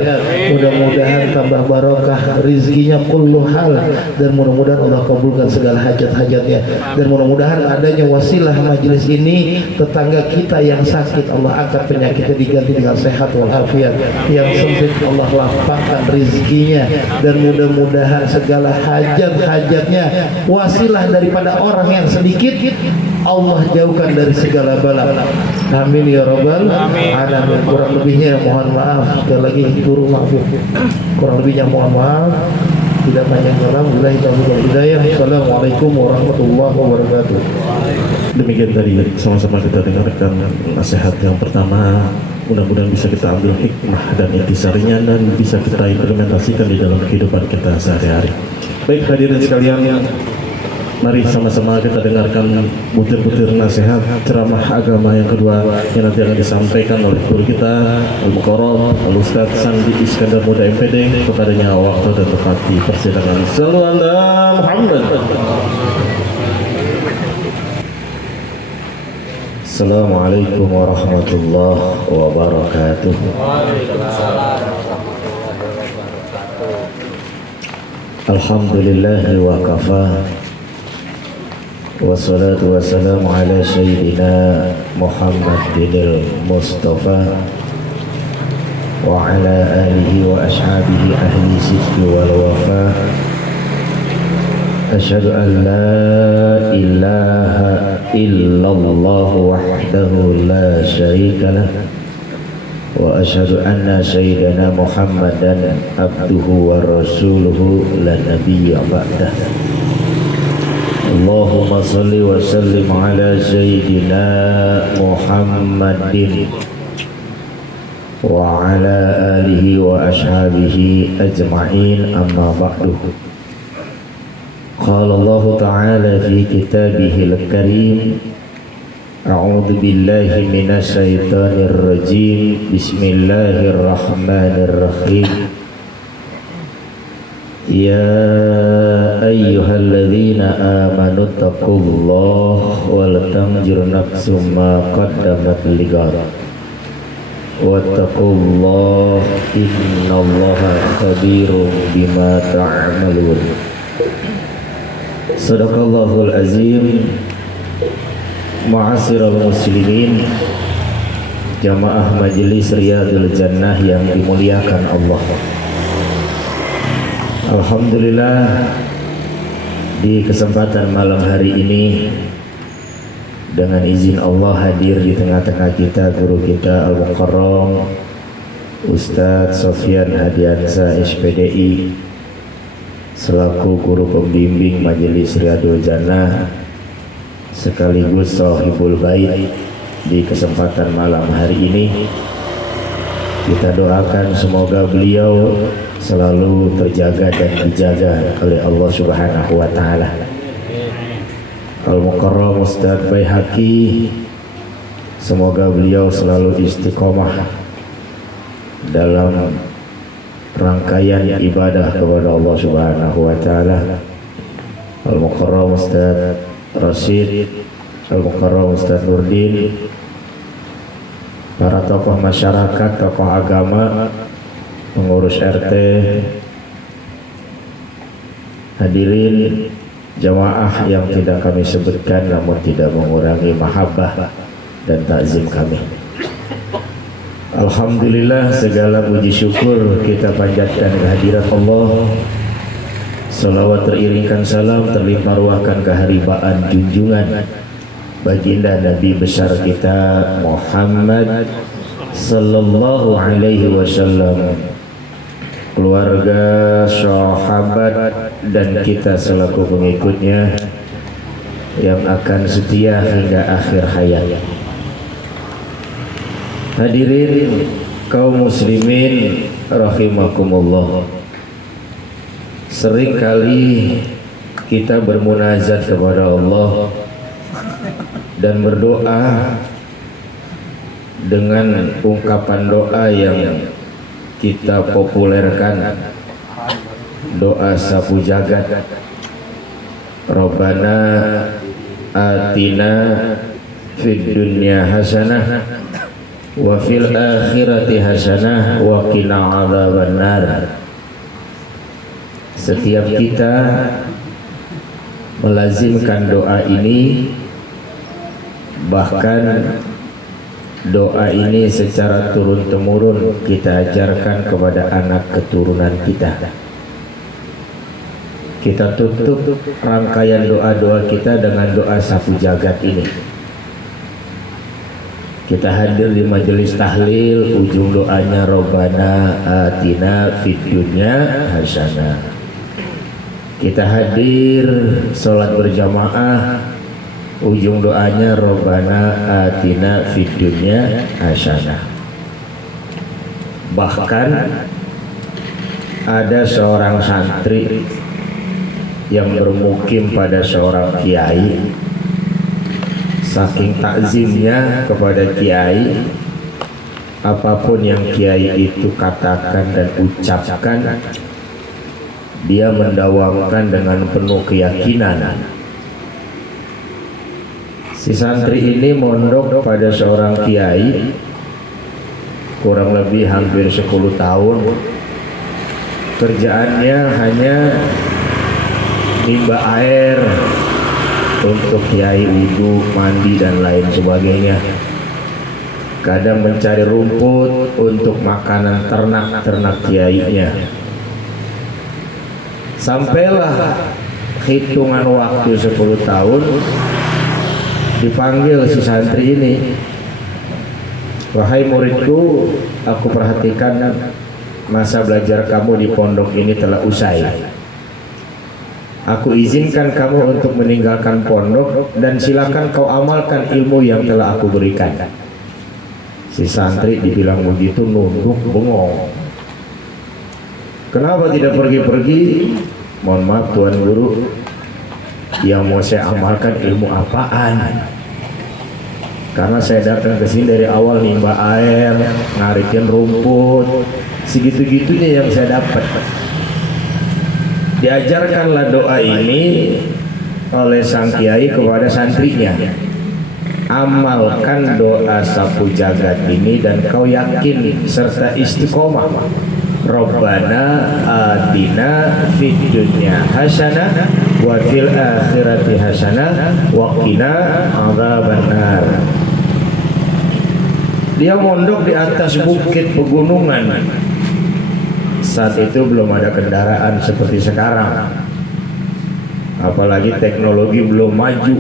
mudah-mudahan tambah barokah rezekinya kullu hal, dan mudah-mudahan Allah kabulkan segala hajat-hajatnya. Dan mudah-mudahan adanya wasilah majelis ini, tetangga kita yang sakit Allah angkat penyakitnya, diganti dengan sehat walafiat, yang sempit Allah lapangkan rezekinya, dan mudah-mudahan segala hajat-hajatnya wasilah daripada orang yang sedikit Allah jauhkan dari segala bala. Amin ya rabbal alamin. Kurang lebihnya mohon maaf. Sekali lagi turun maaf. Kurang lebihnya mohon maaf. Tidak panjang dalam. Billahi taufiq wal hidayah. Assalamualaikum warahmatullahi wabarakatuh. Demikian tadi sama-sama kita dengarkan nasihat yang pertama. Mudah-mudahan bisa kita ambil hikmah dan intisarinya dan bisa kita implementasikan di dalam kehidupan kita sehari-hari. Baik hadirin sekalian, mari sama-sama kita dengarkan butir-butir nasihat ceramah agama yang kedua yang nanti akan disampaikan oleh guru kita Al-Mukarram Al-Ustaz Sandi Iskandar Muda MPD. Kepadanya waktu dan tempat di persidangan. Sallu ala Muhammad. Assalamualaikum warahmatullahi wabarakatuh. Alhamdulillah wa kafa. Wassalatu wassalamu ala sayyidina Muhammadinil Mustafa wa ala alihi wa ashabihi ahli sidqi wal wafa. Asyhadu an la ilaha illallah wahdahu la syarika lah wa asyhadu anna sayyidina Muhammadan abduhu wa rasuluhu la nabiyya ba'dah. Allahumma salli wa sallim ala sayyidina Muhammadin wa ala alihi wa ashabihi ajma'in, amma ba'du. Qala Allah ta'ala fi kitabihil karim, a'udzu billahi minasy syaithanir rajim, bismillahirrahmanirrahim. Ya ayyuhalladzina amanu taqullaha wal tanzur nafsum ma qaddamat lighad wattaqullaha innallaha khabirum bima ta'malun. Sadaqallahul azim. Ma'asyiral muslimin, jamaah majelis Riyadul Jannah yang dimuliakan Allah. Alhamdulillah, di kesempatan malam hari ini dengan izin Allah hadir di tengah-tengah kita guru kita Al-Mukarram Ustadz Sofyan Hadiansa SPDI selaku guru pembimbing Majelis Riyadul Jannah sekaligus Sahibul Bait. Di kesempatan malam hari ini kita doakan semoga beliau selalu terjaga dan dijaga oleh Allah Subhanahu wa taala. Al-Mukarram Ustadz Baihaqi, semoga beliau selalu istiqomah dalam rangkaian ibadah kepada Allah Subhanahu wa taala. Al-Mukarram Ustadz Rashid, Al-Mukarram Ustadz Nurdin, para tokoh masyarakat, tokoh agama, pengurus RT, hadirin jamaah yang tidak kami sebutkan namun tidak mengurangi mahabbah dan takzim kami. Alhamdulillah, segala puji syukur kita panjatkan kehadirat Allah. Salawat teriringkan salam terlimpah ruahkan keharibaan junjungan baginda Nabi besar kita Muhammad sallallahu alaihi wasallam, keluarga, sahabat dan kita selaku pengikutnya yang akan setia hingga akhir hayat. Hadirin kaum muslimin rahimakumullah, seringkali kita bermunajat kepada Allah dan berdoa dengan ungkapan doa yang kita populerkan, doa sapu jagat. Rabbana atina fid dunya hasanah wa fil akhirati hasanah wa qina adzabannar. Setiap kita melazimkan doa ini, bahkan doa ini secara turun-temurun kita ajarkan kepada anak keturunan kita. Kita tutup rangkaian doa-doa kita dengan doa sapu jagat ini. Kita hadir di majelis tahlil, ujung doanya Rabbana atina fid dunya hasanah. Kita hadir sholat berjamaah, ujung doanya Rabbana atina fid dunya hasanah. Bahkan ada seorang santri yang bermukim pada seorang kiai, saking takzimnya kepada kiai, apapun yang kiai itu katakan dan ucapkan, dia mendawamkan dengan penuh keyakinan. Si santri ini mondok pada seorang kiai kurang lebih hampir 10 tahun. Kerjaannya hanya nimba air untuk kiai wudu, mandi dan lain sebagainya. Kadang mencari rumput untuk makanan ternak kiainya. Sampailah hitungan waktu 10 tahun, dipanggil si santri ini, wahai muridku, aku perhatikan masa belajar kamu di pondok ini telah usai. Aku izinkan kamu untuk meninggalkan pondok dan silakan kau amalkan ilmu yang telah aku berikan. Si santri dibilang begitu nunduk bengong. Kenapa tidak pergi-pergi? Mohon maaf Tuan Guru, yang mau saya amalkan ilmu apaan? Karena saya datang ke sini dari awal nimba air, ngarikin rumput, segitu-gitunya yang saya dapat. Diajarkanlah doa ini oleh sang kiai kepada santrinya. Amalkan doa sapu jagat ini dan kau yakin serta istiqomah. Rabbana atina fid dunya hasanah wa fil akhirati hasanah wa qina adzabannar. Dia mondok di atas bukit pegunungan Saat itu belum ada kendaraan seperti sekarang, apalagi teknologi belum maju.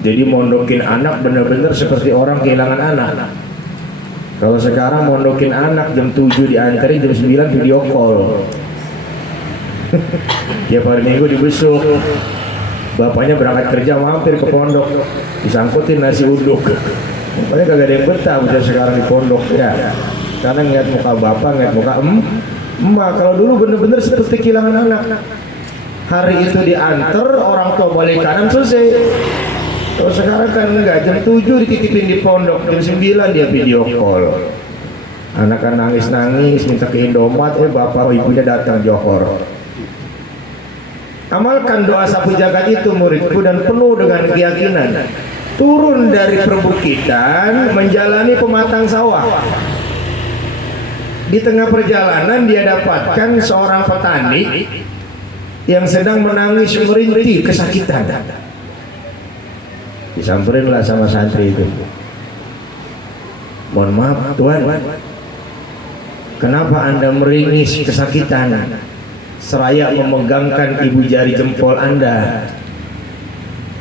Jadi mondokin anak benar-benar seperti orang kehilangan anak. Kalau sekarang mondokin anak jam 7 diantarin, jam 9 video call. Tiap hari Minggu dibesuk, bapaknya berangkat kerja mampir ke pondok, disangkutin nasi uduk. Bapaknya kagak ada yang betah udah sekarang di pondok ya, karena ngeliat muka bapak, ngeliat muka emak. Kalau dulu bener-bener seperti kehilangan anak. Hari itu diantar, orang tua balik kanan, selesai. Kalau sekarang kan enggak, jam 7 dititipin di pondok, jam 9 dia video call. Anak kan nangis-nangis minta ke Indomaret, bapak ibunya datang Johor. Amalkan doa sapu jagat itu muridku, dan penuh dengan keyakinan. Turun dari perbukitan menjalani pematang sawah. Di tengah perjalanan dia dapatkan seorang petani yang sedang menangis merintih kesakitan. Disamperinlah sama santri itu. Mohon maaf Tuan, kenapa Anda meringis kesakitan seraya memegangkan ibu jari jempol Anda?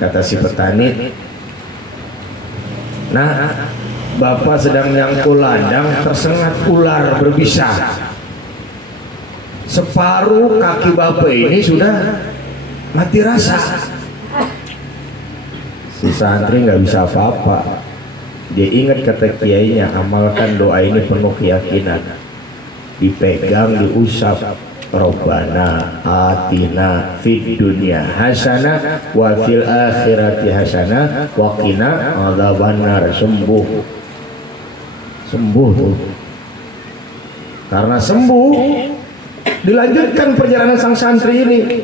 Kata si petani, nah, Bapak sedang nyangkul ladang, tersengat ular berbisa. Separuh kaki Bapak ini sudah mati rasa. Si santri nggak bisa apa-apa. Dia ingat kata kiainya, amalkan doa ini penuh keyakinan. Dipegang, diusap. Rabbana atina fid dunya hasanah wa fil akhirati hasanah wa qina adzabannar. Sembuh tuh. Karena sembuh, dilanjutkan perjalanan sang santri ini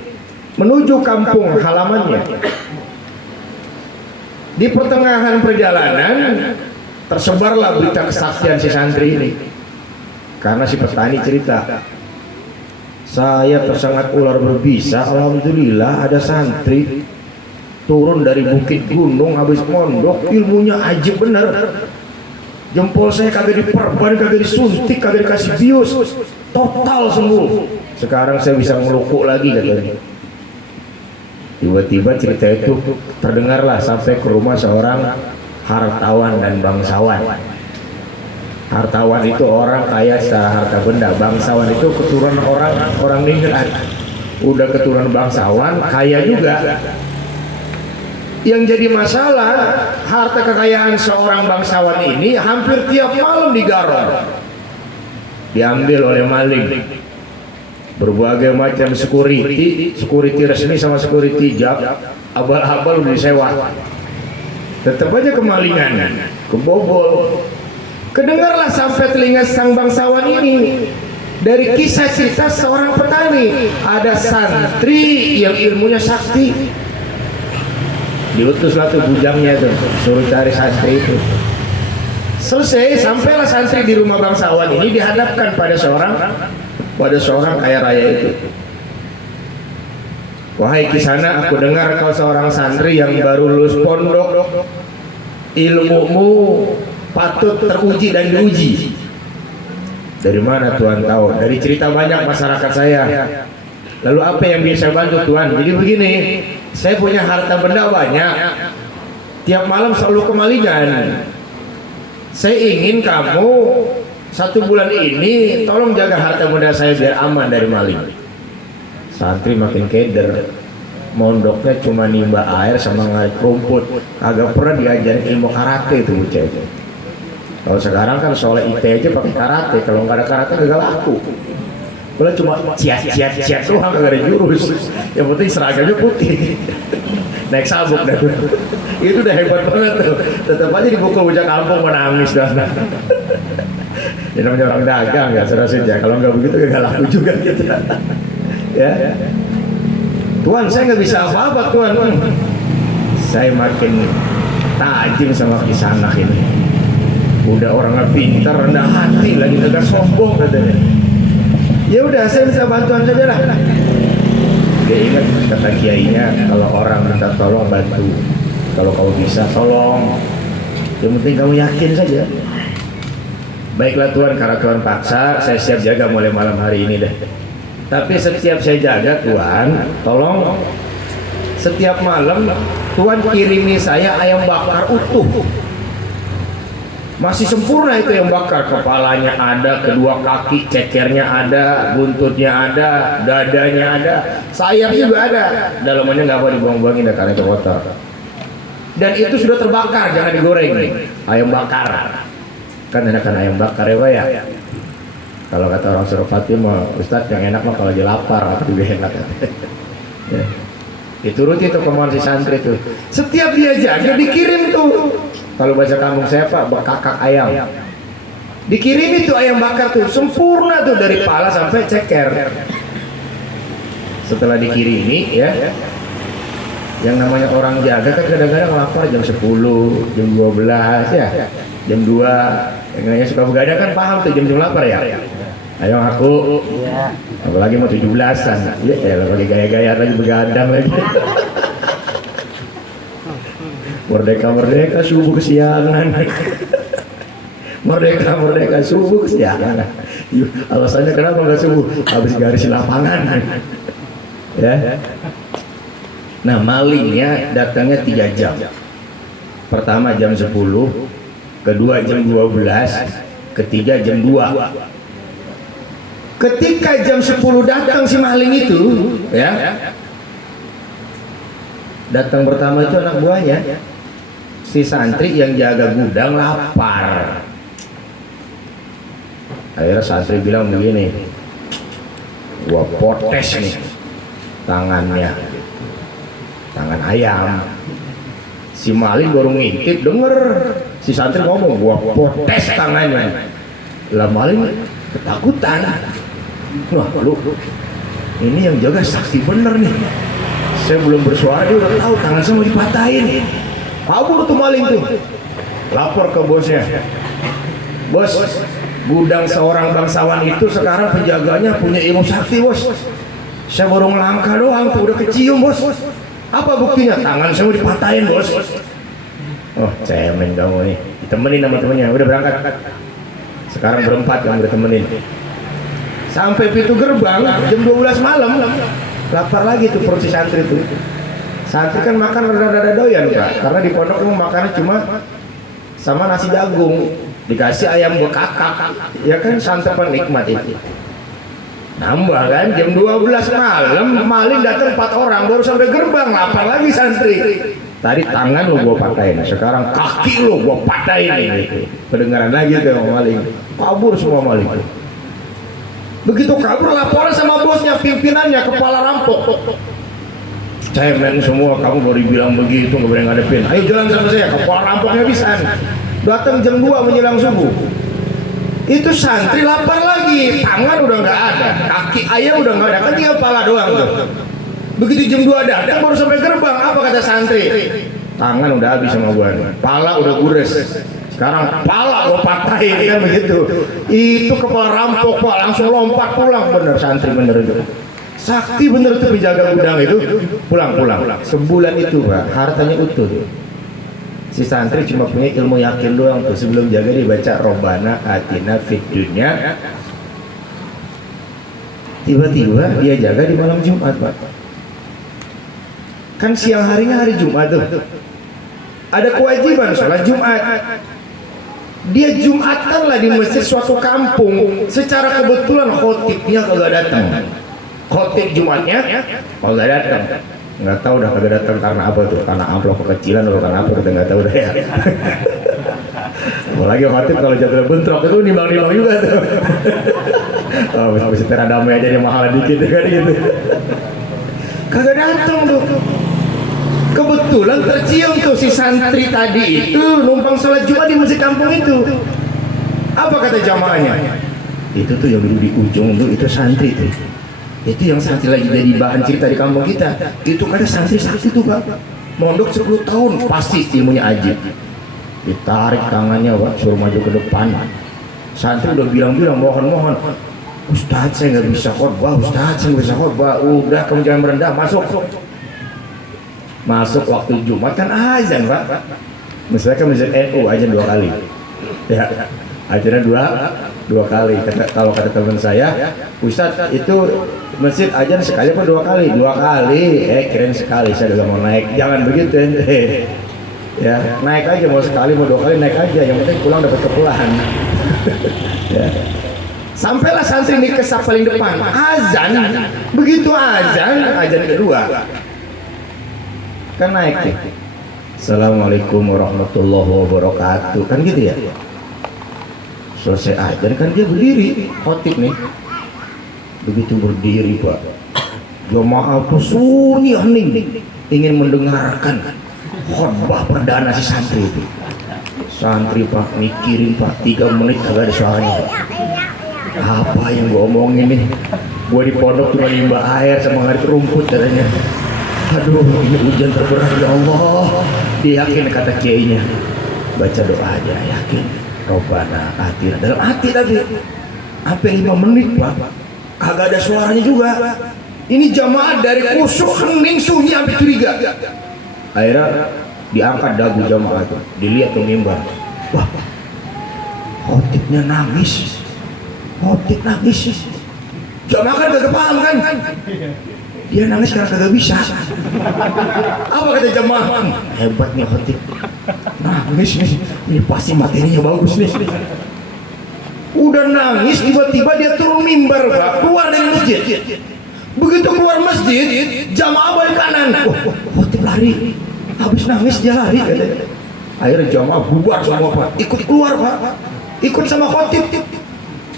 menuju kampung halamannya. Di pertengahan perjalanan tersebarlah berita kesaktian si santri ini. Karena si petani cerita, saya tersengat ular berbisa, alhamdulillah ada santri turun dari bukit gunung habis mondok, ilmunya ajib bener. Jempol saya kagak diperban, kagak disuntik, kagak dikasih bius, total sembuh. Sekarang saya bisa ngelukuk lagi katanya. Tiba-tiba cerita itu terdengarlah sampai ke rumah seorang hartawan dan bangsawan. Hartawan itu orang kaya secara harta benda, bangsawan itu keturunan orang ningrat. Udah keturunan bangsawan, kaya juga. Yang jadi masalah, harta kekayaan seorang bangsawan ini hampir tiap malam digarong, diambil oleh maling. Berbagai macam security resmi sama security jab, abal-abal udah disewa. Tetap aja kemalingan, kebobol. Kedengarlah sampai telinga sang bangsawan ini dari kisah cerita seorang petani. Ada santri yang ilmunya sakti. Diutuslah tuh bujangnya tuh, suruh cari santri itu. Selesai, sampailah santri di rumah bangsawan ini, dihadapkan pada seorang kaya raya itu. Wahai Kisana, aku dengar kau seorang santri yang baru lulus pondok, ilmumu patut teruji dan diuji. Dari mana Tuhan tahu? Dari cerita banyak masyarakat saya. Lalu apa yang bisa bantu Tuhan? Jadi begini, saya punya harta benda banyak, tiap malam selalu kemalingan. Saya ingin kamu 1 bulan ini tolong jaga harta benda saya biar aman dari maling. Santri makin keder, mondoknya cuma nimba air sama ngarik rumput, agak pernah diajarin ilmu karate itu bocah itu. Kalau sekarang kan soal IT aja pakai karate, kalau nggak ada karate nggak laku. Kalau cuma ciat doang, nggak ada jurus. Yang penting seragamnya putih, naik sabuk dah tuh. Itu udah hebat banget tuh. Tetap aja dipukul bocah kampung menangis dah. Ini namanya orang dagang ya, saudara. Kalau nggak begitu nggak laku juga gitu. Ya, Tuhan saya nggak bisa apa-apa Tuhan. Saya makin tajam sama Kisana ini. Udah orangnya pintar, rendah hati lagi, agak sombong katanya. Ya udah, saya minta bantuan saja lah. Dia ingat kata kiainya, kalau orang minta tolong bantu, kalau kau bisa tolong, yang penting kamu yakin saja. Baiklah Tuhan, karena Tuhan paksa, saya siap jaga mulai malam hari ini deh. Tapi setiap saya jaga Tuhan, tolong setiap malam Tuhan kirimi saya ayam bakar utuh. Masih sempurna itu yang bakar, kepalanya ada, kedua kaki, cekernya ada, buntutnya ada, dadanya ada, sayap juga ada. Dalamannya nggak boleh dibuang-buangin karena itu kotor. Dan itu sudah terbakar, jangan digoreng nih. Ayam bakar. Kan enakan ayam bakar ya Pak ya. Kalau kata orang Suropati mah, Ustadz yang enak mah kalau dia lapar, apa juga enak. Ya. Dituruti tuh kemauan si santri tuh. Setiap dia jaga dikirim tuh. Kalau bahasa kampung saya Pak, bekakak ayam. Dikirim itu ayam bakar tuh, sempurna tuh dari pala sampai ceker. Setelah dikirimi ya, yang namanya orang jaga kan kadang-kadang lapar jam 10, jam 12 ya, jam 2. Yang namanya suka begadang kan paham tuh jam-jam lapar ya. Ayo aku, apalagi mau 17-an, ya lagi gaya-gaya lagi begadang lagi. Merdeka subuh kesiangan. Merdeka subuh kesiangan. Alasannya kenapa nggak subuh? Habis garis lapangan. Ya. Nah malingnya datangnya 3 jam. Pertama jam 10, kedua jam 12, ketiga jam 2. Ketika jam 10 datang si maling itu, ya. Datang pertama itu anak buahnya. Si santri yang jaga gudang lapar. Akhirnya santri bilang begini, gua potes nih tangannya, tangan ayam. Si maling baru ngintip denger si santri ngomong, gua potes tangannya. Lah maling ketakutan. Wah lu, ini yang jaga sakti bener nih. Saya belum bersuara dia udah tahu tangan saya mau dipatahin. Kabur tuh maling tuh. Lapor ke bosnya. Bos, gudang seorang bangsawan itu sekarang penjaganya punya ilmu sakti bos. Saya baru ngelangkah doang tuh udah kecium bos. Apa buktinya? Tangan saya mau dipatahin bos. Oh cemen kamu nih. Ditemenin sama temennya. Udah berangkat. Sekarang berempat kamu udah temenin. Sampai pintu gerbang jam 12 malam. Lapar lagi tuh perut si santri tuh. Santri kan makan rada-rada doyan Pak, karena di pondok emang makannya cuma sama nasi jagung, dikasih ayam bekakak, ya kan santapan nikmat itu. Nambah kan jam 12 malam maling datang 4 orang baru sampai gerbang, lapar lagi santri. Tadi tangan lo gua patahin, sekarang kaki lo gua patahin ini. Kedengaran lagi tuh maling, kabur semua maling. Begitu kabur laporan sama bosnya, pimpinannya, kepala rampok. Cemen semua, kamu baru bilang begitu, nggak boleh ngadepin. Ayo jalan sama saya, kepala rampoknya bisa. Datang jam 2 menjelang subuh. Itu santri lapar lagi, tangan udah nggak ada, kaki ayam udah nggak ada, kan tinggal kepala doang tuh. Begitu jam 2 datang baru sampai gerbang, apa kata santri? Tangan udah habis sama gua, pala udah gures. Sekarang pala gua patahin kan begitu. Itu kepala rampok Pak, langsung lompat pulang. Bener santri bener itu. Sakti bener tuh menjaga gudang itu. Pulang. Sebulan itu Pak, hartanya utuh. Si santri cuma punya ilmu yakin doang tuh. Sebelum jaga dia baca Robbana Atina Fid Dunya. Tiba-tiba dia jaga di malam Jumat Pak. Kan siang harinya hari Jumat tuh. Ada kewajiban sholat Jumat. Dia Jumatan lah di masjid suatu kampung. Secara kebetulan khotibnya kagak datang. Khotib Jumatnya kagak datang. Nggak tahu dah kagak datang karena apa tuh? Karena amplop kekecilan atau karena apa? Kita nggak tahu dah ya. Apalagi khotib kalau jadwal bentrok itu nimbang-nimbang juga tuh. Oh, mesti teradamai aja yang mahal dikit kan gitu. Kagak datang tuh. Kebetulan tercium tuh si santri tadi itu numpang sholat Jumat di masjid kampung itu. Apa kata jamaahnya? Itu tuh yang dulu di ujung tuh itu santri tuh. Itu yang santri lagi jadi bahan cerita di kampung kita. Itu kata santri sakti tuh Pak. Mondok 10 tahun pasti ilmunya ajib. Ditarik tangannya Pak, suruh maju ke depan. Santri udah bilang-bilang mohon-mohon. Ustadz saya nggak bisa khotbah, Ustadz saya nggak bisa khotbah. Udah kamu jangan merendah, masuk waktu Jumat kan azan Pak. Misalnya kan masjid NU azan 2 kali. Ya. Ajaran dua kali. Kalau kata teman saya, Ustadz itu masjid ajan sekali apa 2 kali? 2 kali. Keren sekali, saya udah mau naik. Jangan begitu ya, naik aja, mau sekali mau 2 kali naik aja. Yang penting pulang dapat kepulaan. Ya. Sampailah santri di kesap paling depan. Azan, begitu azan kedua kan naik nih. Assalamualaikum warahmatullahi wabarakatuh, kan gitu ya. Selesai azan kan dia berdiri, khotib nih. Begitu berdiri Pak, jamaah tuh sunyi hening, ingin mendengarkan khotbah perdana si santri itu. Santri Pak mikirin Pak, 3 menit kagak ada suaranya Pak. Apa yang gue omongin nih? Gue di pondok cuma limbah air sama ngarit rumput katanya. Aduh, ini ujian terberat ya Allah. Dia yakin kata kiainya, baca doa aja, yakin. Robbana atina, dalam hati tapi sampai 5 menit Pak, kagak ada suaranya juga. Ini jamaah dari khusyuk hening sunyi sampai curiga. Akhirnya diangkat dagu jamaah itu, dilihat ke mimbar. Wah, khotibnya nangis. Khotib nangis. Jamaah kan gak paham kan? Dia nangis karena kagak bisa. Apa kata jamaah? Hebat nih khotib. Nangis nih. Ini pasti materinya bagus nih. Udah nangis, tiba-tiba dia turun mimbar Pak, keluar dari masjid. Begitu keluar masjid, jamaah balik kanan. Wah, khotib lari. Habis nangis dia lari katanya. Akhirnya jamaah bubar semua Pak, ikut keluar Pak, ikut sama khotib.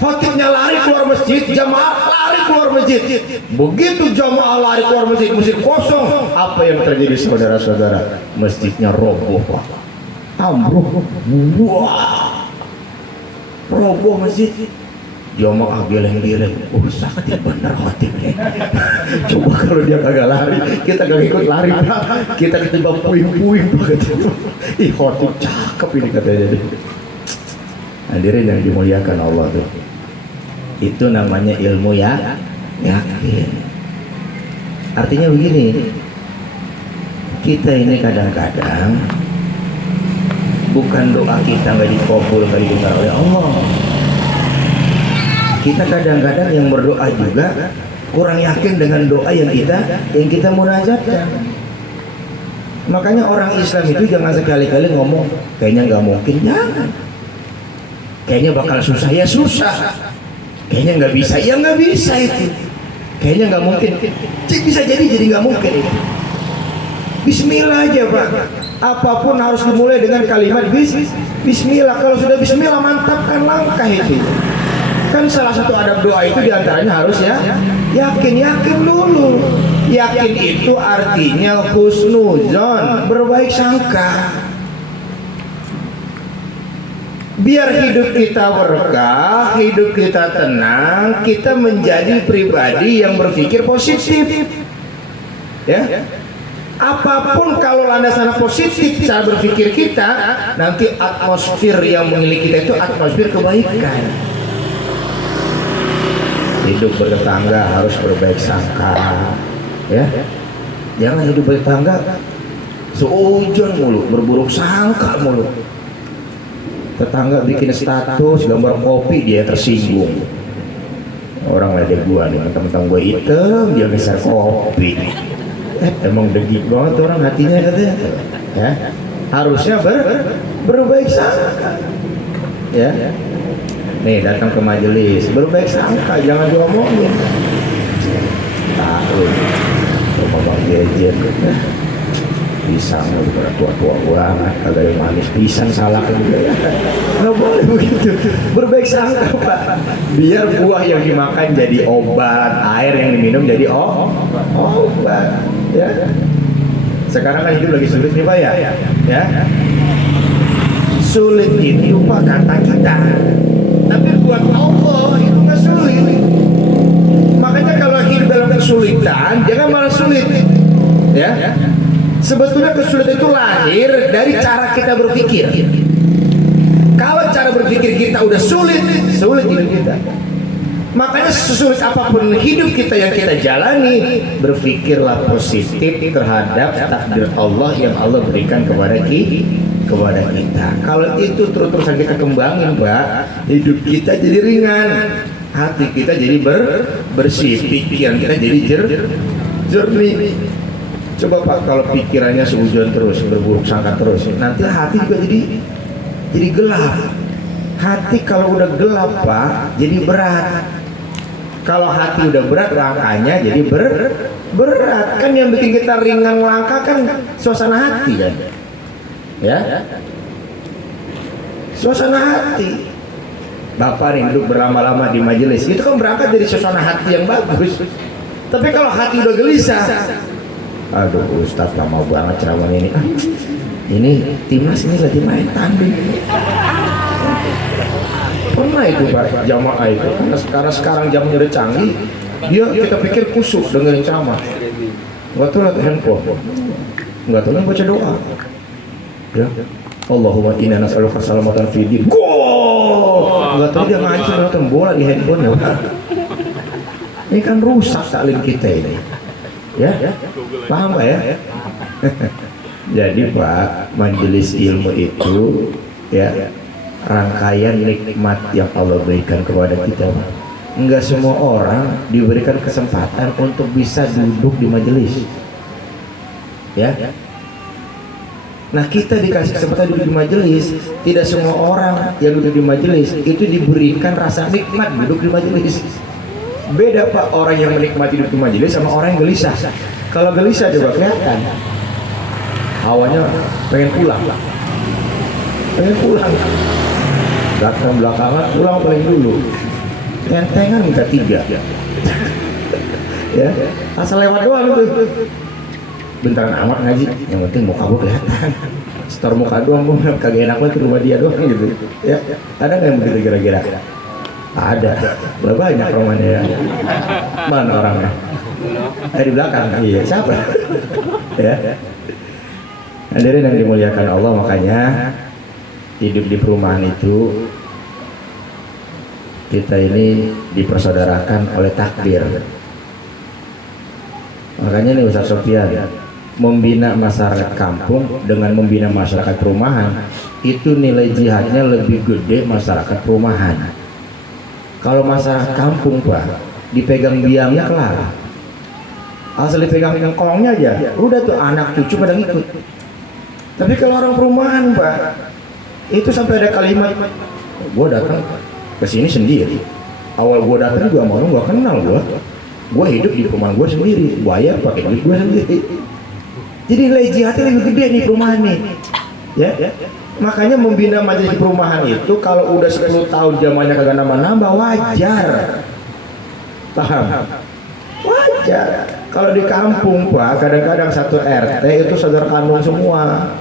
Khotibnya lari keluar masjid, jamaah lari keluar masjid. Begitu jamaah lari keluar masjid, masjid kosong. Apa yang terjadi saudara-saudara? Masjidnya roboh Pak, ambruk. Wah, roboh masjid. Jamaah geleng-geleng. Oh, sakti benar khotibnya. Coba kalau dia kagak lari, kita kagak ikut lari Pak, kita ketimbang puing-puing Pak. Ih, khotib cakep ini katanya. Hadirin yang dimuliakan Allah tuh, itu namanya ilmu ya yakin. Artinya begini, kita ini kadang-kadang bukan doa kita nggak dikabul, nggak didengar oleh Allah. Kita kadang-kadang yang berdoa juga kurang yakin dengan doa yang kita munajatkan. Makanya orang Islam itu jangan sekali-kali ngomong kayaknya nggak mungkin, jangan. Kayaknya bakal susah, ya susah. Kayaknya nggak bisa, ya nggak bisa itu. Kayaknya nggak mungkin, bisa jadi nggak mungkin itu. Bismillah aja Pak. Apapun harus dimulai dengan kalimat Bismillah. Kalau sudah Bismillah, mantapkan langkah itu. Kan salah satu adab doa itu diantaranya harus ya yakin dulu. Yakin itu artinya husnuzon, berbaik sangka. Biar hidup kita berkah, hidup kita tenang, kita menjadi pribadi yang berpikir positif. Ya. Apapun kalau landasan positif cara berpikir kita, nanti atmosfer yang mengelilingi kita itu atmosfer kebaikan. Hidup bertetangga harus berbaik sangka, ya. Jangan hidup bertetangga seujun mulu, berburuk sangka mulu. Tetangga bikin status gambar kopi, dia tersinggung. Orang ledek gua nih, mentang-mentang gua hitam, dia geser kopi. Emang degik banget orang hatinya katanya. Ya, harusnya berbaik sangka. Ya. Nih datang ke majelis, berbaik sangka, jangan diomongin. Tahu, sama Bang Jejen, pisang udah tua-tua banget, agak yang manis, pisang salah kan juga ya. Nggak boleh begitu, berbaik sangka Pak. Biar buah yang dimakan jadi obat, air yang diminum jadi obat. Ya. Sekarang kan hidup lagi sulit nih Pak ya. Ya. Sulit itu Pak kata kita. Tapi buat Allah itu nggak sulit. Makanya kalau hidup dalam kesulitan, jangan malah sulit. Ya, sebetulnya kesulitan itu lahir dari cara kita berpikir. Kalau cara berpikir kita udah sulit hidup kita. Makanya sesulit apapun hidup kita yang kita jalani, berpikirlah positif terhadap takdir Allah yang Allah berikan kepada kepada kita. Kalau itu terus-terusan kita kembangin, Pak, hidup kita jadi ringan, hati kita jadi bersih, pikiran kita jadi jernih. Coba Pak, kalau pikirannya seujon terus, berburuk sangka terus, nanti hati juga jadi gelap. Hati kalau udah gelap Pak, jadi berat. Kalau hati udah berat, langkahnya jadi berat. Kan yang bikin kita ringan langkah kan suasana hati kan, ya. Suasana hati. Bapak nih duduk berlama-lama di majelis, itu kan berangkat dari suasana hati yang bagus. Tapi kalau hati udah gelisah, aduh Ustadz lama banget ceramah ini. Ini timnas ini lagi main tanding. Pernah itu Pak, jamaah itu. Karena sekarang zamannya udah canggih, dia kita pikir kusuk dengerin ceramah. Nggak tahu lihat handphone, nggak tahu baca doa. Ya, Allahumma inna nas'aluka salamatan fid din. Gol. Nggak tahu dia ngaji nonton bola di handphone ya. Ini kan rusak taklim kita ini. Ya, paham Pak ya? Jadi Pak, majelis ilmu itu ya rangkaian nikmat yang Allah berikan kepada kita. Enggak semua orang diberikan kesempatan untuk bisa duduk di majelis. Ya. Nah, kita dikasih kesempatan duduk di majelis. Tidak semua orang yang duduk di majelis itu diberikan rasa nikmat duduk di majelis. Beda Pak, orang yang menikmati duduk di majelis sama orang yang gelisah. Kalau gelisah coba kelihatan. Awalnya pengen pulang. Belakangan pulang paling dulu. Tentengan minta 3. Ya, asal lewat doang itu. Bentaran amat ngaji, yang penting muka gue kelihatan. Setor muka doang, gue kagak enak banget ke rumah dia doang gitu. Ya, ada nggak yang begitu kira-kira? Ada, udah banyak romannya ya. Mana orangnya? Di belakang, iya siapa? Ya. Hadirin yang dimuliakan Allah, makanya hidup di perumahan itu kita ini dipersaudarakan oleh takdir. Makanya nih Ustaz Sofyan, membina masyarakat kampung dengan membina masyarakat perumahan itu nilai jihadnya lebih gede masyarakat perumahan. Kalau masyarakat kampung Pak, dipegang biangnya kelar. Asal dipegang kolongnya aja, udah tuh anak cucu pada ngikut. Tapi kalau orang perumahan Pak, itu sampai ada kalimat, gue datang ke sini sendiri. Awal gue datang juga mau gue kenal gue hidup di perumahan gue sendiri, bayar pakai duit gue sendiri. Jadi nilai jihadnya lebih gede nih perumahan nih, ya. Makanya membina majelis perumahan itu kalau udah 10 tahun zamannya kagak nambah-nambah wajar, paham? Wajar. Kalau di kampung Pak, kadang-kadang satu RT itu saudara kandung semua.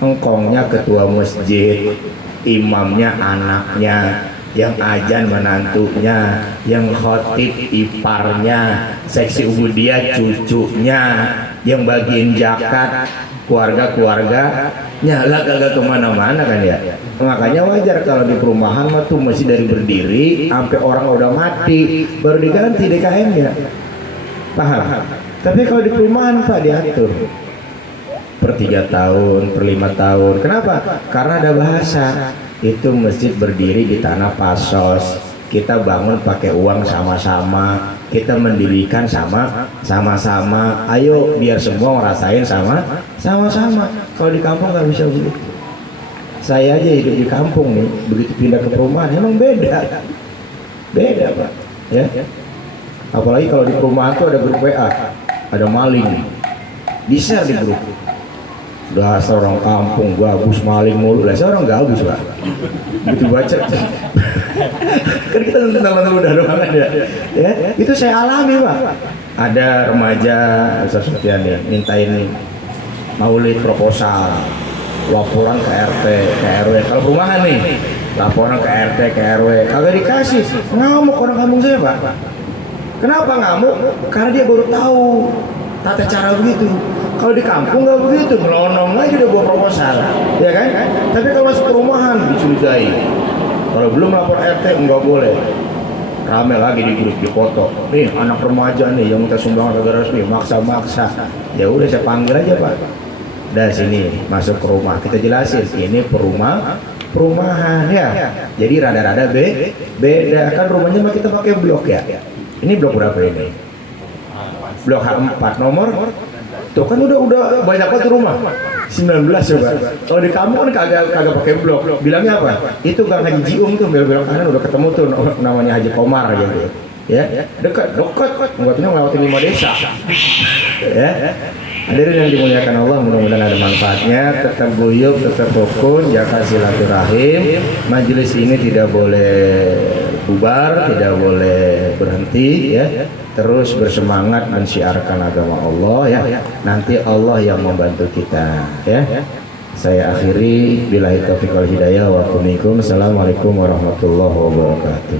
Engkongnya ketua masjid, imamnya anaknya, yang ajan menantunya, yang khotib iparnya, seksi ubudiyah cucunya, yang bagiin zakat keluarga-keluarganya, lah kagak kemana-mana kan ya. Makanya wajar kalau di perumahan mah tuh masih dari berdiri sampai orang udah mati baru diganti DKM-nya, paham? Tapi kalau di perumahan Pak diatur per 3 tahun, per 5 tahun. Kenapa? Karena ada bahasa. Itu masjid berdiri di tanah Pasos, kita bangun pakai uang sama-sama, kita mendirikan sama-sama. Ayo biar semua ngerasain sama-sama. Kalau di kampung nggak bisa begitu. Saya aja hidup di kampung nih, begitu pindah ke perumahan emang beda Pak, ya. Apalagi kalau di perumahan tuh ada grup WA, ada maling, di-share di grup. Dasar orang kampung gabus maling mulu lah, saya orang gabus Pak. Begitu baca kan kita nonton udah doang kan ya. Itu saya alami Pak. Ada remaja Ustaz Sofyan ya, mintain maulid proposal, laporan ke RT, ke RW. Kalau perumahan nih, laporan ke RT, ke RW, kagak dikasih. Ngamuk orang kampung saya Pak. Kenapa ngamuk? Karena dia baru tahu tata cara begitu. Kalau di kampung nggak begitu, melonong aja udah bawa proposal, ya kan? Tapi kalau masuk perumahan dicurigai. Kalau belum lapor RT nggak boleh. Rame lagi di grup, di foto. Nih anak remaja nih yang minta sumbangan negara resmi, maksa-maksa. Ya udah saya panggil aja Pak. Dah sini masuk ke rumah, kita jelasin ini perumahan ya. Jadi rada-rada beda kan rumahnya mah kita pakai blok ya. Ini blok berapa ini? Blok H4 nomor. Tuh kan udah banyak banget rumah. 19 coba. Kalau di kampung kan kagak pakai blok. Bilangnya apa? Itu Gang Haji Jiung tuh belok kanan udah ketemu tuh namanya Haji Komar gitu. Ya, dekat. Enggaknya ngelewatin 5 desa. Ya. Hadirin yang dimuliakan Allah, mudah-mudahan ada manfaatnya. Tetap guyub, tetap rukun, jaga silaturahim. Majelis ini tidak boleh bubar, tidak boleh berhenti ya. Terus bersemangat mensiarkan agama Allah ya. Nanti Allah yang membantu kita ya. Saya akhiri billahi taufiq wal hidayah wa assalamualaikum. Assalamualaikum warahmatullahi wabarakatuh.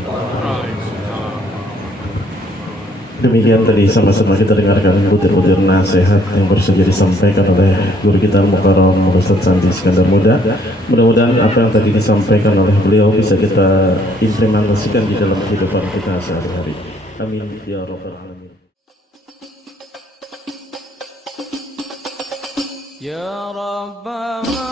Demikian tadi sama-sama kita dengarkan butir-butir nasihat yang baru saja disampaikan oleh guru kita Mukarram Ustaz Sandi Iskandar Muda. Mudah-mudahan apa yang tadi disampaikan oleh beliau bisa kita implementasikan di dalam kehidupan kita sehari-hari. Amin ya rabbal alamin. Ya Rabbana